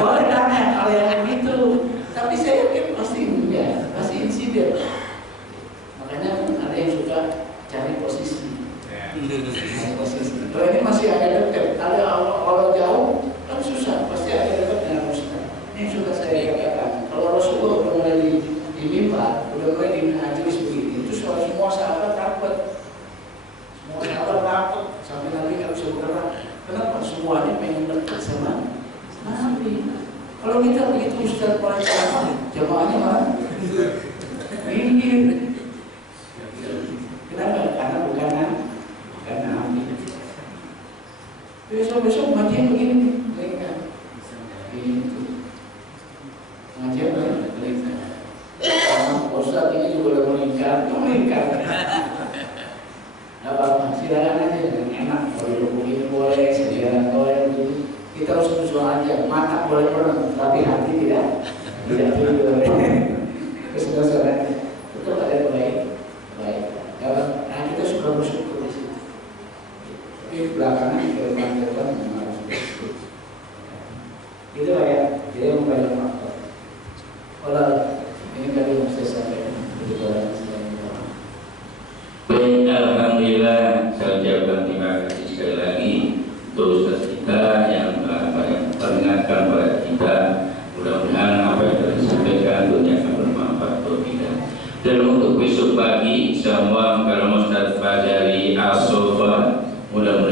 Boleh nanya kalau yang begitu. Tapi saya yakin pasti enggak, pasti insiden. Makanya ada yang suka cari posisi. Kalau ini masih agak dekat, ada kalau jauh kan susah, pasti agak dekat dengan Ustaz. Ini sudah saya katakan. Kalau Rasulullah udah mulai di mimbar, udah mulai di majelis begini, itu semua sahabat takut. Semua sahabat takut sampai Nabi nggak bisa bergerak. Kenapa? Semuanya pengen dekat sama Nabi. Kalau kita begitu Ustaz para jamaahnya malah minggir. Kenapa? Karena bukan Nabi. Besok ngajian begini, mereka itu ngajian mereka. Ustaz ini juga udah meningkat. Gak apa-apa, silakan aja, enak. Kalau duduk begini boleh, sediakan boleh begini. Kita harus bersuara aja, mata boleh merem, tapi hati tidak tidur. Kesukaan itu ada baik. Nah kita suka bersyukur di situ. Tapi belakangan ke depan memang harus bersyukur. Itu lah ya, jadi banyak faktor. Kalau ini tadi yang saya sampaikan, baik, alhamdulillah, saya ucapkan terima kasih sekali lagi untuk Ustaz kita yang mengingatkan kepada kita Dan untuk besok pagi, semua kalau Ustaz Fajari Al-Sofa mudah